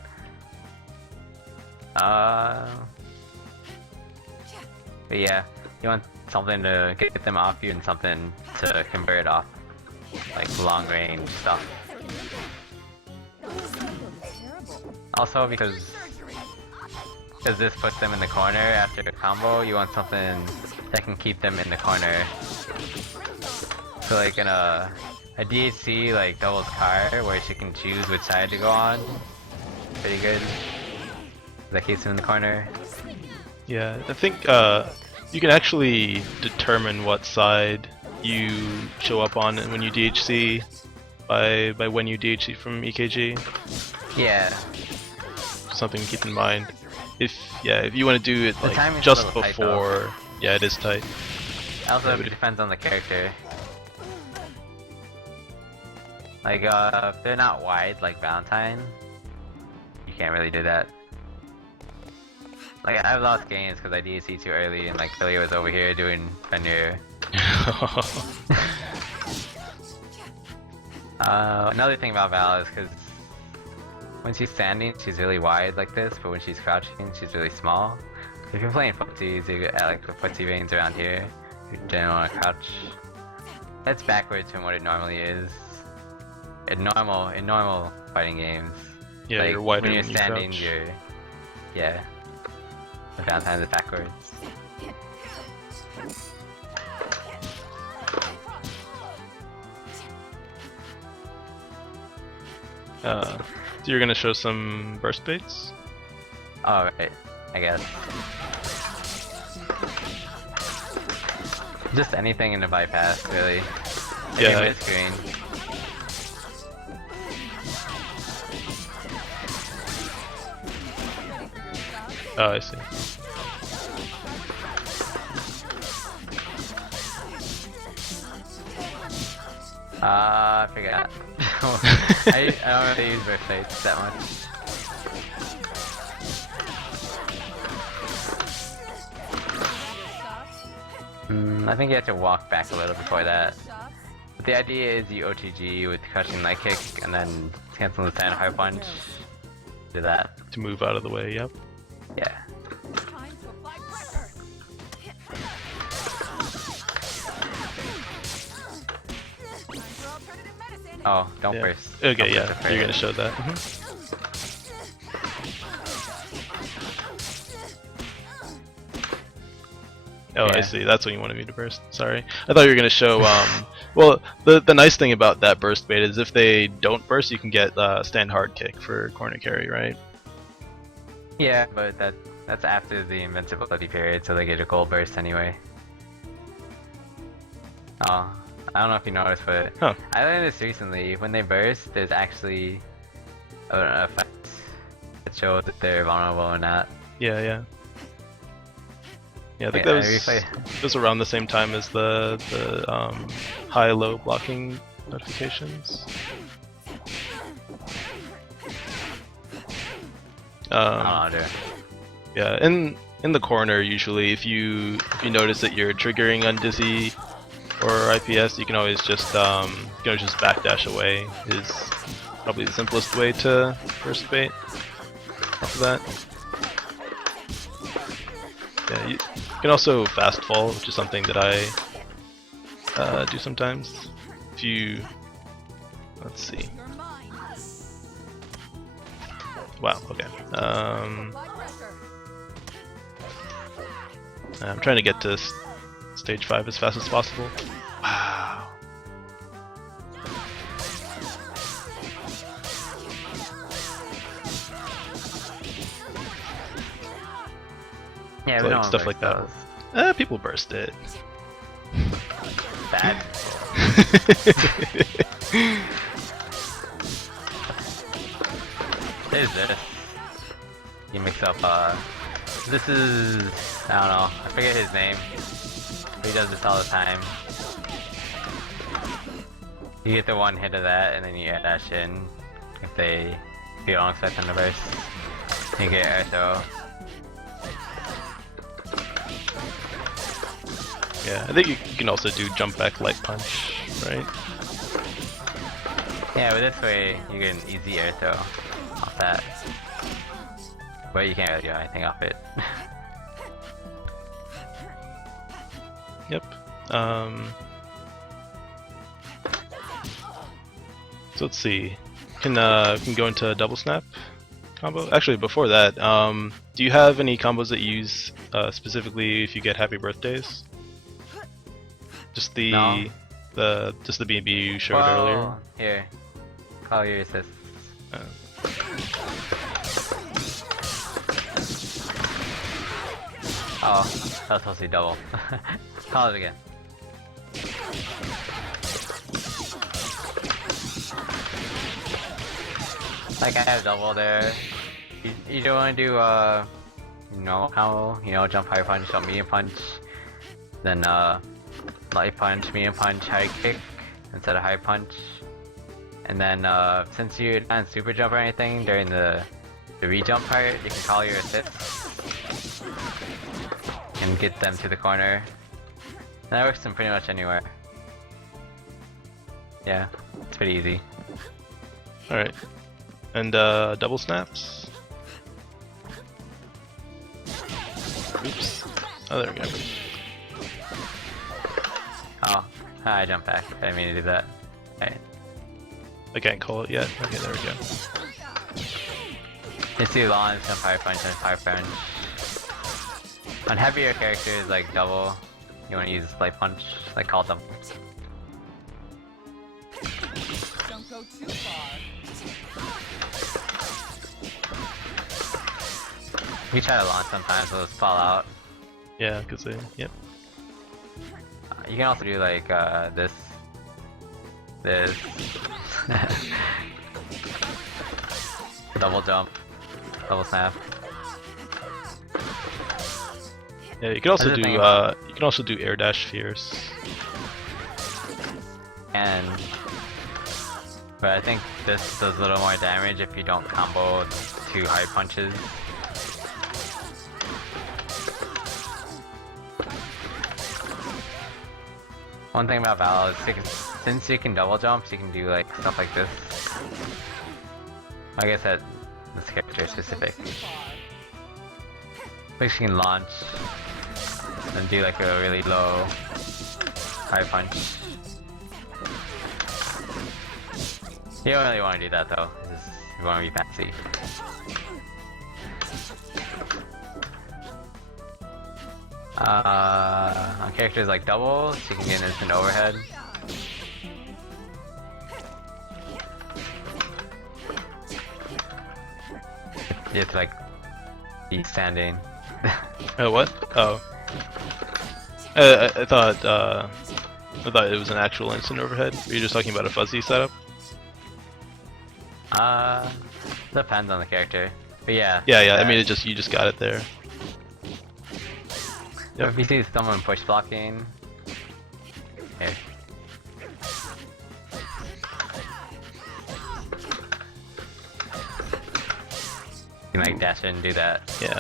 But yeah, you want something to get them off you and something to convert off. Like long range stuff. Also because this puts them in the corner after a combo, you want something that can keep them in the corner. So like in a DHC like doubles car where she can choose which side to go on, pretty good. That keeps him in the corner. Yeah, I think you can actually determine what side you show up on when you DHC by when you DHC from EKG. Yeah. Something to keep in mind. If you want to do it The like timing's a just little tight, before, yeah, it is tight. Also, Yeah, it but depends on the character. Like, if they're not wide like Valentine, you can't really do that. Like, I've lost games because I DSC too early and like Philly was over here doing Fenrir. Another thing about Val is because when she's standing, she's really wide like this, but when she's crouching, she's really small. If you're playing footsies, you get like the footsie veins around here. You don't want to crouch. That's backwards from what it normally is. In normal fighting games. Yeah, like, you're wider when you're when you standing, crouch. you're the Valentine's is backwards. So you're gonna show some burst baits? Oh, right. I guess. Just anything in the bypass, really. Yeah. Mid screen. Oh, I see. I forgot. I don't really use burst plates that much. I think you have to walk back a little before that. But the idea is you OTG with crushing light kick and then cancel the stand hard punch. Do that. To move out of the way, yep. Yeah. Time to apply pressure. Time for alternative medicine. Oh, don't Yeah. burst. Okay, Don't yeah, burst the you're prayer. gonna show that. Oh, I Yeah. see. That's what you wanted me to burst. Sorry, I thought you were gonna show. Well, the nice thing about that burst bait is if they don't burst, you can get stand hard kick for corner carry, right? Yeah, but that's after the invincibility period, so they get a gold burst anyway. Oh, I don't know if you noticed, but Huh. I learned this recently. When they burst, there's actually an effect that shows that they're vulnerable or not. Yeah, yeah. Yeah, I think Yeah, that replay. was around the same time as the high-low blocking notifications. I don't know, dude. Yeah, in the corner usually, if you notice that you're triggering on Dizzy or IPS, you can always just backdash away. Is probably the simplest way to burst bait. After that, yeah, you can also fast fall, which is something that I do sometimes. If you, let's see. Your mind. Wow. Okay. Apply pressure. I'm trying to get to stage 5 as fast as possible. Wow. Yeah, Like, we don't stuff like that. those. People burst it. Bad. There's this. You mix up, this is, I don't know, I forget his name. He does this all the time. You get the one hit of that, and then you add dash in. If you don't expect them to burst, you get Eartho. Yeah, I think you can also do jump back light punch, right? Yeah, but this way you get an easy Eartho off that. But you can't really do anything off it. Yep. So let's see. Can go into double snap combo. Actually, before that, do you have any combos that you use specifically if you get happy birthdays? Just the No. just the B&B you showed earlier. Here, call your assists. Oh, that was supposed to be double. Call it again. Like I have double there. You don't want to do normal combo, you know, jump high punch, jump medium punch, then light punch, medium punch, high kick instead of high punch. And then since you're not in super jump or anything during the re-jump part, you can call your assists and get them to the corner. And that works in pretty much anywhere. Yeah, it's pretty easy. Alright. And double snaps. Oops. Oh, there we go. Oh, I jumped back. I didn't mean to do that. Alright. I can't call it yet. Okay, there we go. Just do launch, jump high punch, and high punch. On heavier characters like double, you want to use light punch, like call them. Don't go too far. We try to launch sometimes, so those fall out. Yeah, because they. Yep. You can also do like this. Double jump, double snap. Yeah, you can also That's the do. thing about- You can also do air dash fierce. But I think this does a little more damage if you don't combo 2 high punches. One thing about Val is since you can double jump, you can do like stuff like this. I guess that this character is specific. But you can launch and do like a really low high punch. You don't really want to do that though. It's just, you want to be fancy. On characters like doubles, you can get an instant overhead. You have to like be standing. Oh, what? Oh. I thought it was an actual instant overhead. Were you just talking about a fuzzy setup? Depends on the character. But yeah. Yeah. I mean, you just got it there. Yep. If you see someone push blocking, here. You can like dash in and do that. Yeah.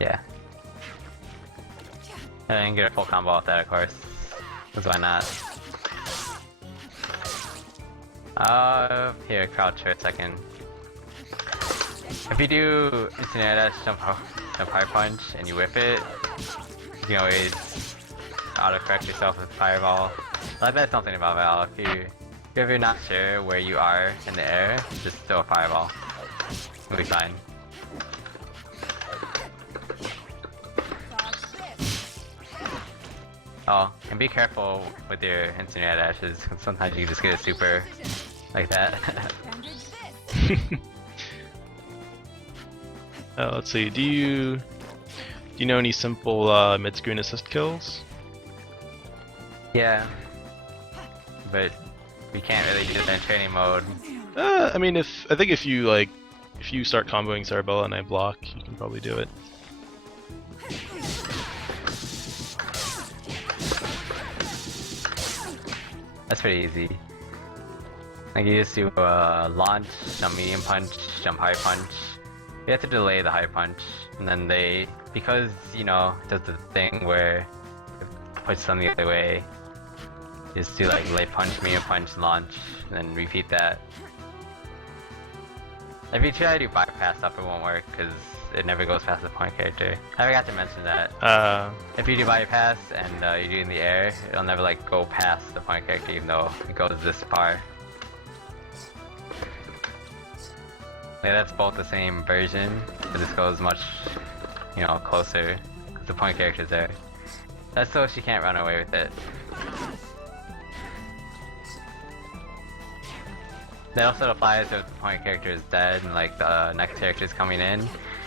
Yeah. And then get a full combo off that, of course. Because why not? Here, crouch for a second. If you do instant air dash, jump high punch, and you whip it, you can always auto-correct yourself with fireball. Like that's something about Val. If you're not sure where you are in the air, just throw a fireball. You'll be fine. Oh, and be careful with your instant air dashes, because sometimes you just get a super like that. Let's see. Do you know any simple mid-screen assist kills? Yeah, but we can't really do that in training mode. I mean, I think if you start comboing Sarabella and I block, you can probably do it. That's pretty easy. Like you just do launch, jump medium punch, jump high punch. You have to delay the high punch, and then because you know it does the thing where it puts them the other way. Just do like late punch, medium punch, launch, and then repeat that. If you try to do bypass stuff, it won't work because it never goes past the point character. I forgot to mention that. If you do bypass and you do it in the air, it'll never like go past the point character even though it goes this far. Yeah, that's both the same version, but this goes much, you know, closer because the point character's there. That's so she can't run away with it. That also applies if the point character is dead and like the next character is coming in.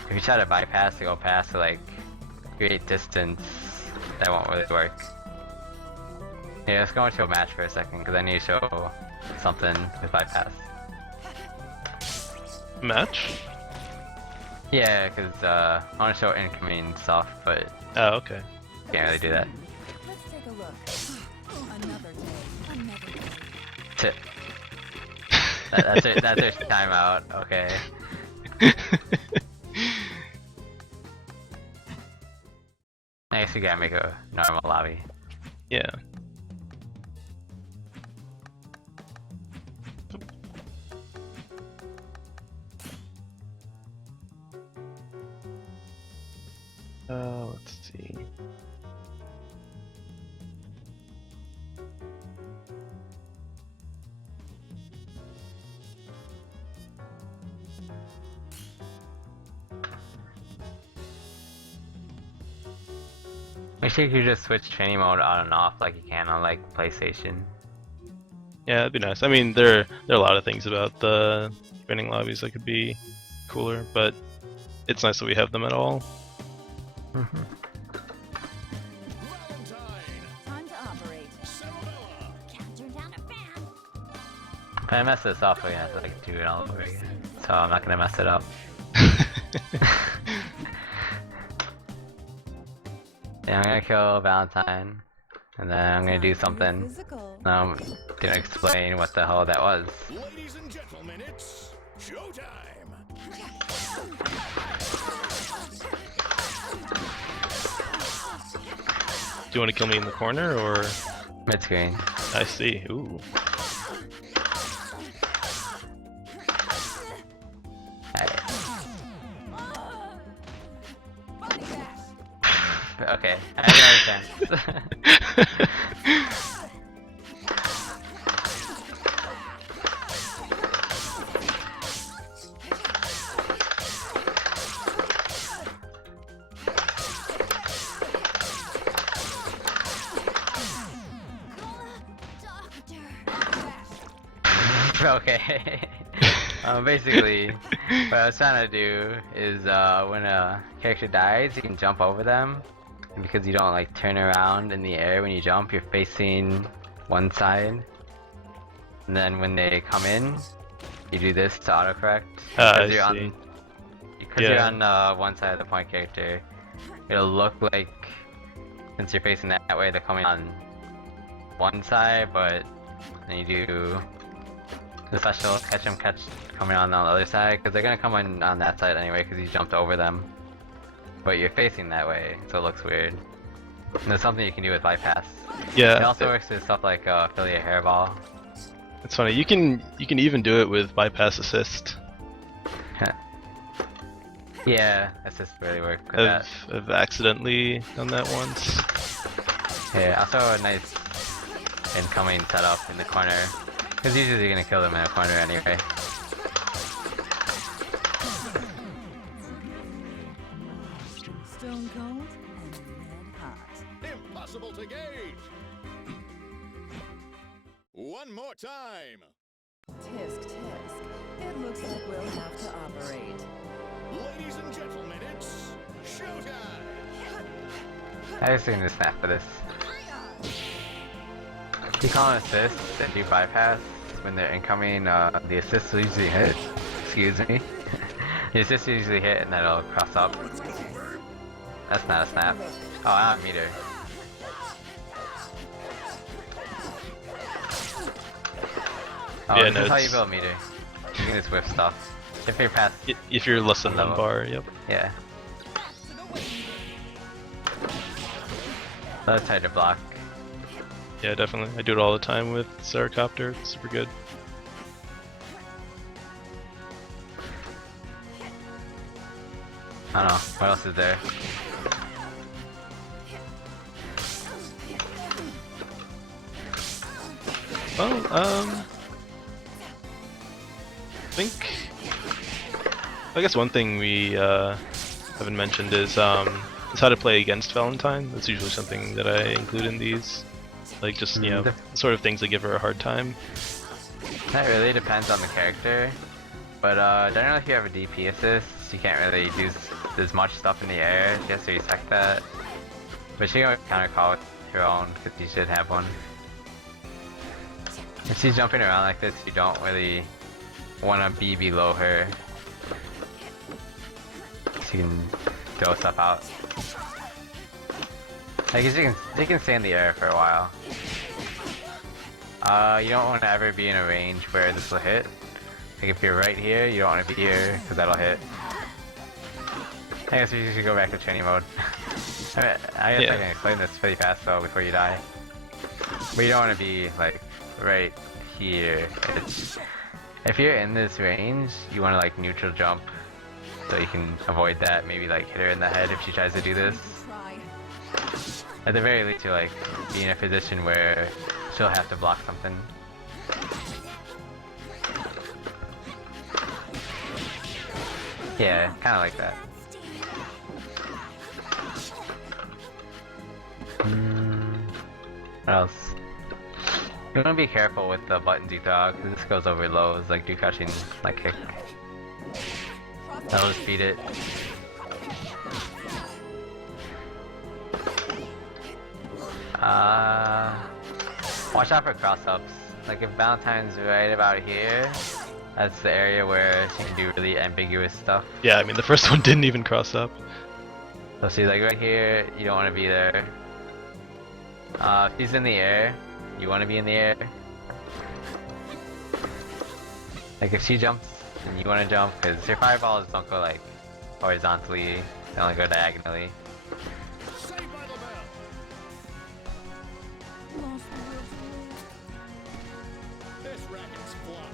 If you try to bypass to go past to like create distance, that won't really work. Yeah, let's go into a match for a second because I need to show something with bypass. Match? Yeah, because I want to show incoming stuff, but Oh, okay. can't really do that. Let's take a look. Another day. Another day. Tip. That's our timeout. Okay. I guess we gotta make a normal lobby. Yeah. Let's see. Make sure you could just switch training mode on and off like you can on like PlayStation. Yeah, that'd be nice. I mean, there are a lot of things about the training lobbies that could be cooler, but it's nice that we have them at all. Time to operate. Can't turn down a fan. If I mess this up, we're gonna have to like do it all over again. So I'm not gonna mess it up. Yeah, I'm gonna kill Valentine, and then I'm gonna do something. Physical. And I'm gonna explain what the hell that was. Ladies and gentlemen, it's showtime. Do you want to kill me in the corner, or? Mid screen. I see. Ooh. Body bash. Okay, I have no chance. Okay. Basically, what I was trying to do is when a character dies, you can jump over them. And because you don't like turn around in the air when you jump, you're facing one side. And then when they come in, you do this to autocorrect. I you're see. Because Yeah. you're on one side of the point character, it'll look like, since you're facing that way, they're coming on one side, but then you do the special catch 'em catch coming on the other side, because they're gonna come on that side anyway, because you jumped over them. But you're facing that way, so it looks weird. And there's something you can do with bypass. Yeah. It also works with stuff like affiliate hairball. It's funny. You can even do it with bypass assist. Yeah, assist really work with that. I've accidentally done that once. Yeah, also a nice incoming setup in the corner. Because usually you're gonna kill them in a corner anyway. Stone cold and red hot. Impossible to gauge. One more time. Tisk tisk. It looks like we'll have to operate. Ladies and gentlemen, it's showtime. I just need to snap for this. You call an assist if you bypass when they're incoming, the assist will usually hit. Excuse me. The assist will usually hit and then it'll cross up. That's not a snap. Oh, I have meter. Oh, Yeah, this no, is how you it's- build meter. You can just whip stuff. If you're past, If you're less than one Level. bar, yep. yeah. That's hard to block. Yeah, definitely. I do it all the time with Seracopter. It's super good. I don't know. What else is there? Well, I guess one thing we haven't mentioned is how to play against Valentine. That's usually something that I include in these, like just you know, The- sort of things that give her a hard time. That really depends on the character, but generally if you have a DP assist, you can't really do as much stuff in the air. You have to respect that. But she can counter call with your own, because you should have one. If she's jumping around like this, you don't really want to be below her. She can throw stuff out. I guess you can stay in the air for a while. You don't want to ever be in a range where this will hit. Like if you're right here, you don't want to be here, because that'll hit. I guess we should go back to training mode. I guess I can explain this pretty fast though before you die. But you don't want to be like right here. If you're in this range, you want to like neutral jump so you can avoid that. Maybe like hit her in the head if she tries to do this. At the very least, you like be in a position where she'll have to block something. Yeah, kind of like that. What else? You want to be careful with the buttons you throw, because this goes over lows, like Duckator, like kick. That'll just beat it. Watch out for cross-ups. Like if Valentine's right about here, that's the area where she can do really ambiguous stuff. Yeah, I mean the first one didn't even cross up. So see, like right here, you don't want to be there. If she's in the air, you want to be in the air. Like if she jumps, then you want to jump, because your fireballs don't go like horizontally, they only go diagonally. Saved by the bell. This racket's flop.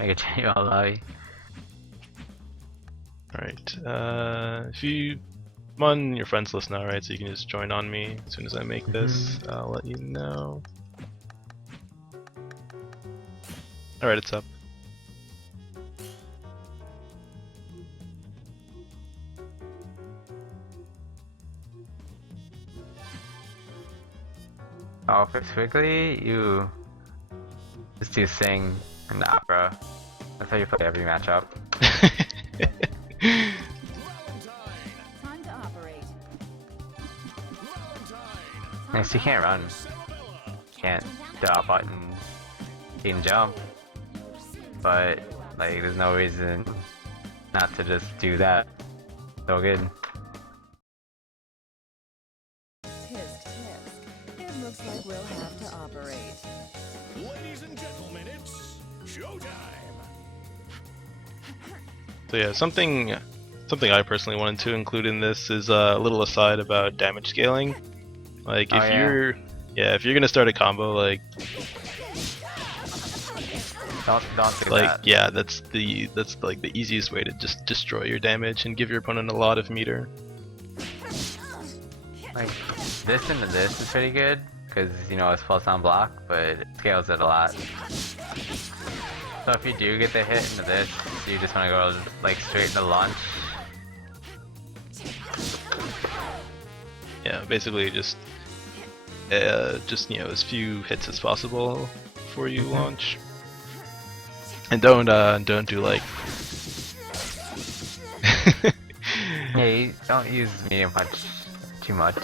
Make a change all lobby. Alright, if you... I'm on your friends list now, right? So you can just join on me as soon as I make this. I'll let you know. Alright, it's up. Oh, for Squiggly, you just do Sing and Opera. That's how you play every matchup. Valentine. Time to operate. Valentine. Yes, you can't run. Cerebella. Can't dot buttons. You can jump. But, like, there's no reason not to just do that. So good. Tisk tisk. It looks like we'll have to operate. Ladies and gentlemen, it's showtime. So yeah, something I personally wanted to include in this is a little aside about damage scaling. Like if if you're gonna start a combo, like Don't do like that. yeah, that's like the easiest way to just destroy your damage and give your opponent a lot of meter. Like, this into this is pretty good, because, you know, it's plus on block, but it scales it a lot. So if you do get the hit into this, you just want to go, like, straight into launch. Yeah, basically just you know, as few hits as possible before you launch. And don't do like Yeah, you don't use medium punch too much.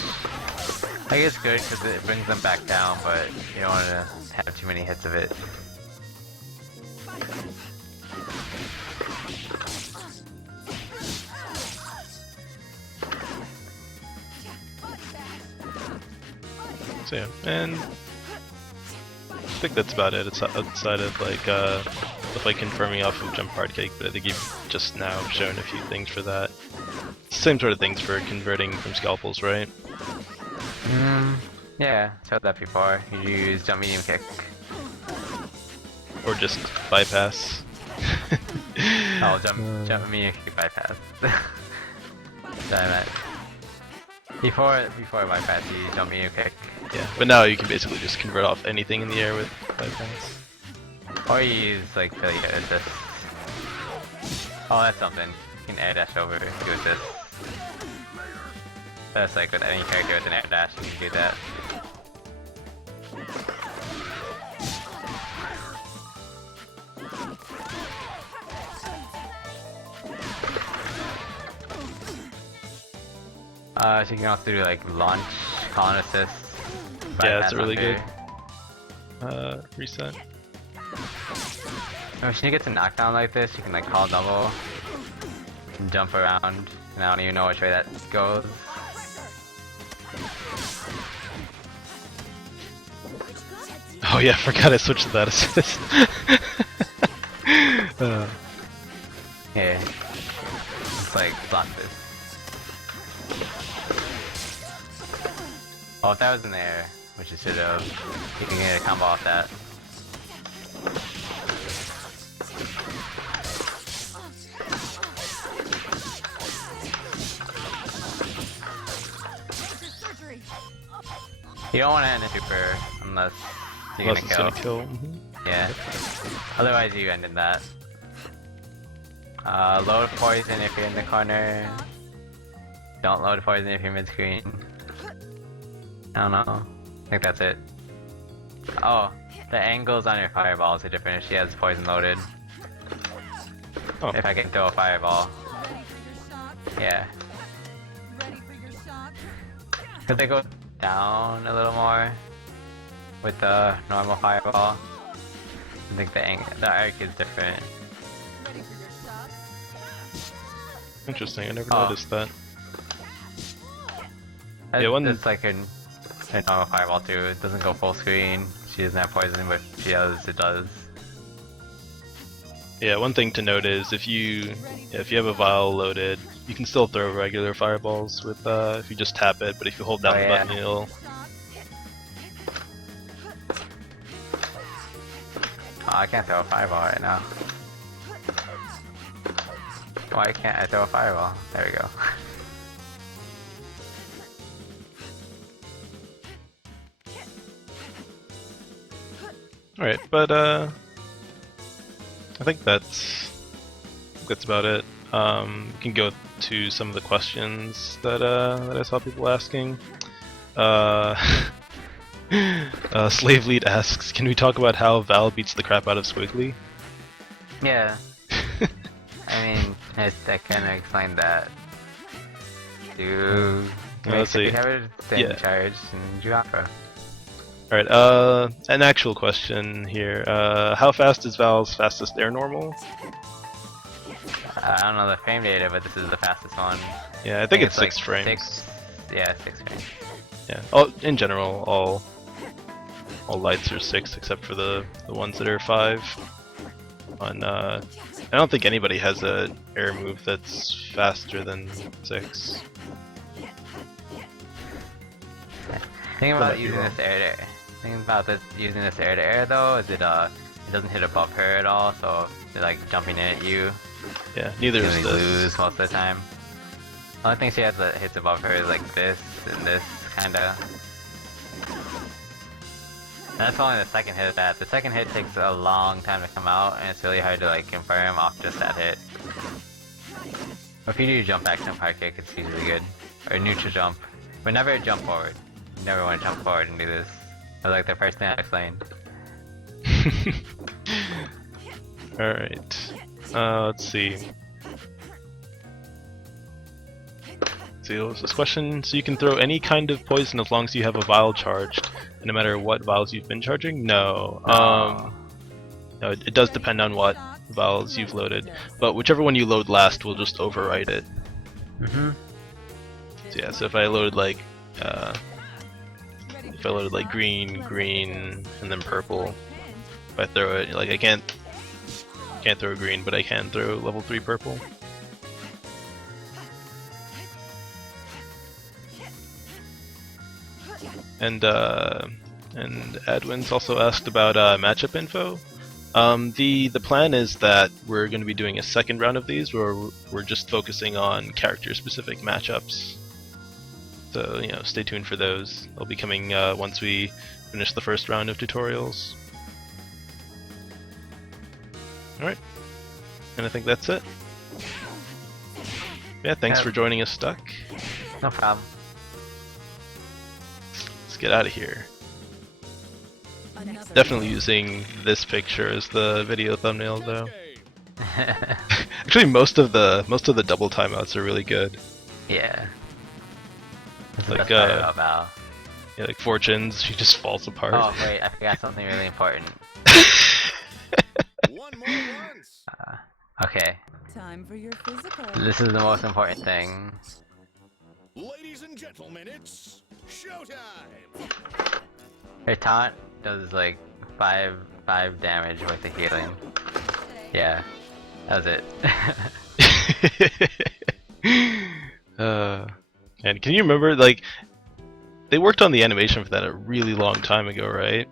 I guess it's good because it brings them back down, but you don't want to have too many hits of it. so yeah, and I think that's about it. It's outside of like stuff like confirming off of jump hard cake, but I think you've just now shown a few things for that. Same sort of things for converting from scalpels, right? Yeah, showed that before. You use jump medium kick. Or just bypass. Oh, jump medium kick bypass. Damn it. Before bypass, you jump medium kick. Yeah, but now you can basically just convert off anything in the air with bypass. Or you use like really good at this. Oh, that's something. You can air dash over, do this. That's like with any character with an air dash, you can do that. She can also do like launch, call and assist. Yeah, it's bypass really under. good. Reset. When she gets a knockdown like this, she can like call double, and jump around, and I don't even know which way that goes. Oh yeah, I forgot I switched to that assist. Yeah. It's like block this. Oh, if that was in the air, which it should have, you can get a combo off that. You don't want to end a super unless you're Unless it's gonna gonna kill. kill. Mhm. Yeah. Otherwise, you ended that. Load poison if you're in the corner. Don't load poison if you're mid-screen. I don't know. I think that's it. Oh, the angles on your fireballs are different if she has poison loaded. Oh. If I can throw a fireball. Yeah. Could they go down a little more with the normal fireball? I think the arc is different. Interesting, I never Oh. noticed that. It's, Yeah, one- it's like a normal fireball too. It doesn't go full screen. She doesn't have poison, but if she does, it does. Yeah, one thing to note is if you have a vial loaded, you can still throw regular fireballs with if you just tap it, but if you hold down Oh, the yeah. button, it'll. Oh, I can't throw a fireball right now. Why can't I throw a fireball? There we go. Alright, but I think that's about it. We can go to some of the questions that I saw people asking. Slave Lead asks, can we talk about how Val beats the crap out of Squiggly? Yeah. I mean, I kind of explained that. Do Let's see. have it stay Yeah. in charge and drop her. Alright, an actual question here. How fast is Val's fastest air normal? I don't know the frame data, but this is the fastest one. Yeah, I think it's 6 like frames. Yeah, 6 frames. Yeah. All, in general, all lights are 6 except for the ones that are 5. I don't think anybody has a air move that's faster than 6. Think might about be using wrong. this air to air. Think about this using this air to air though. Is it it doesn't hit above her at all, so they're like jumping in at you. Yeah, neither You is only this. lose most of the time. The only thing she has that hits above her is like this and this kinda. And that's only the second hit of that. The second hit takes a long time to come out, and it's really hard to like confirm off just that hit. But if you do jump back jump high kick, it's usually good. Or neutral jump. But never jump forward. You never want to jump forward and do this. That's like the first thing I explained. Alright. Let's see. See, what was this question? So you can throw any kind of poison as long as you have a vial charged, and no matter what vials you've been charging? No. No, it does depend on what vials you've loaded, but whichever one you load last will just overwrite it. Mm-hmm. So yeah, so if I loaded like green, and then purple, if I throw it, like I can't throw green, but I can throw level 3 purple. And Adwin's also asked about matchup info. The plan is that we're going to be doing a second round of these where we're just focusing on character-specific matchups. So, you know, stay tuned for those. They'll be coming once we finish the first round of tutorials. Alright. And I think that's it. Yeah, thanks Yeah. for joining us, Stuck. No problem. Let's get out of here. Definitely using this picture as the video thumbnail, though. Actually, most of the double timeouts are really good. Yeah. What's Like, the best part about Val? Yeah, like Fortunes, she just falls apart. Oh wait, I forgot something really important. One more once. Okay, Time for your physical. this is the most important thing. Ladies and gentlemen, it's showtime. Her taunt does like 5 damage worth of healing. Yeah, that was it. And can you remember, like, they worked on the animation for that a really long time ago, right?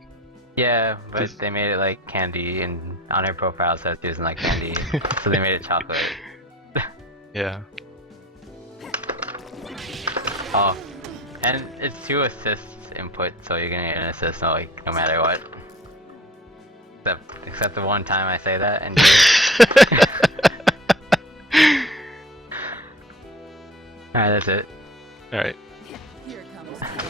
Yeah, but Just- they made it like candy, and on her profile it says she doesn't like candy, so they made it chocolate. Yeah. Oh, and it's 2 assists input, so you're gonna get an assist no matter what. Except the one time I say that and do it. Alright, that's it. Alright. Here comes another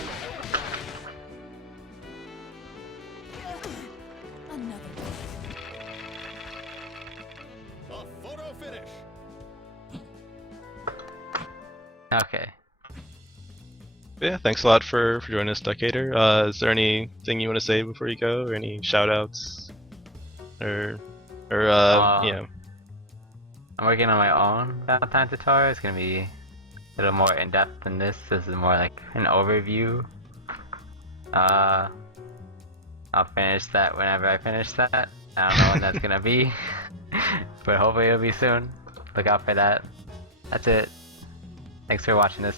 A photo finish. Okay. Yeah, thanks a lot for joining us, Duckator. Is there anything you want to say before you go, or any shoutouts, or you know? I'm working on my own Valentine tutorial. It's gonna be a little more in depth than this. This is more like an overview. I'll finish that whenever I finish that. I don't know when that's gonna be, but hopefully it'll be soon. Look out for that. That's it. Thanks for watching this.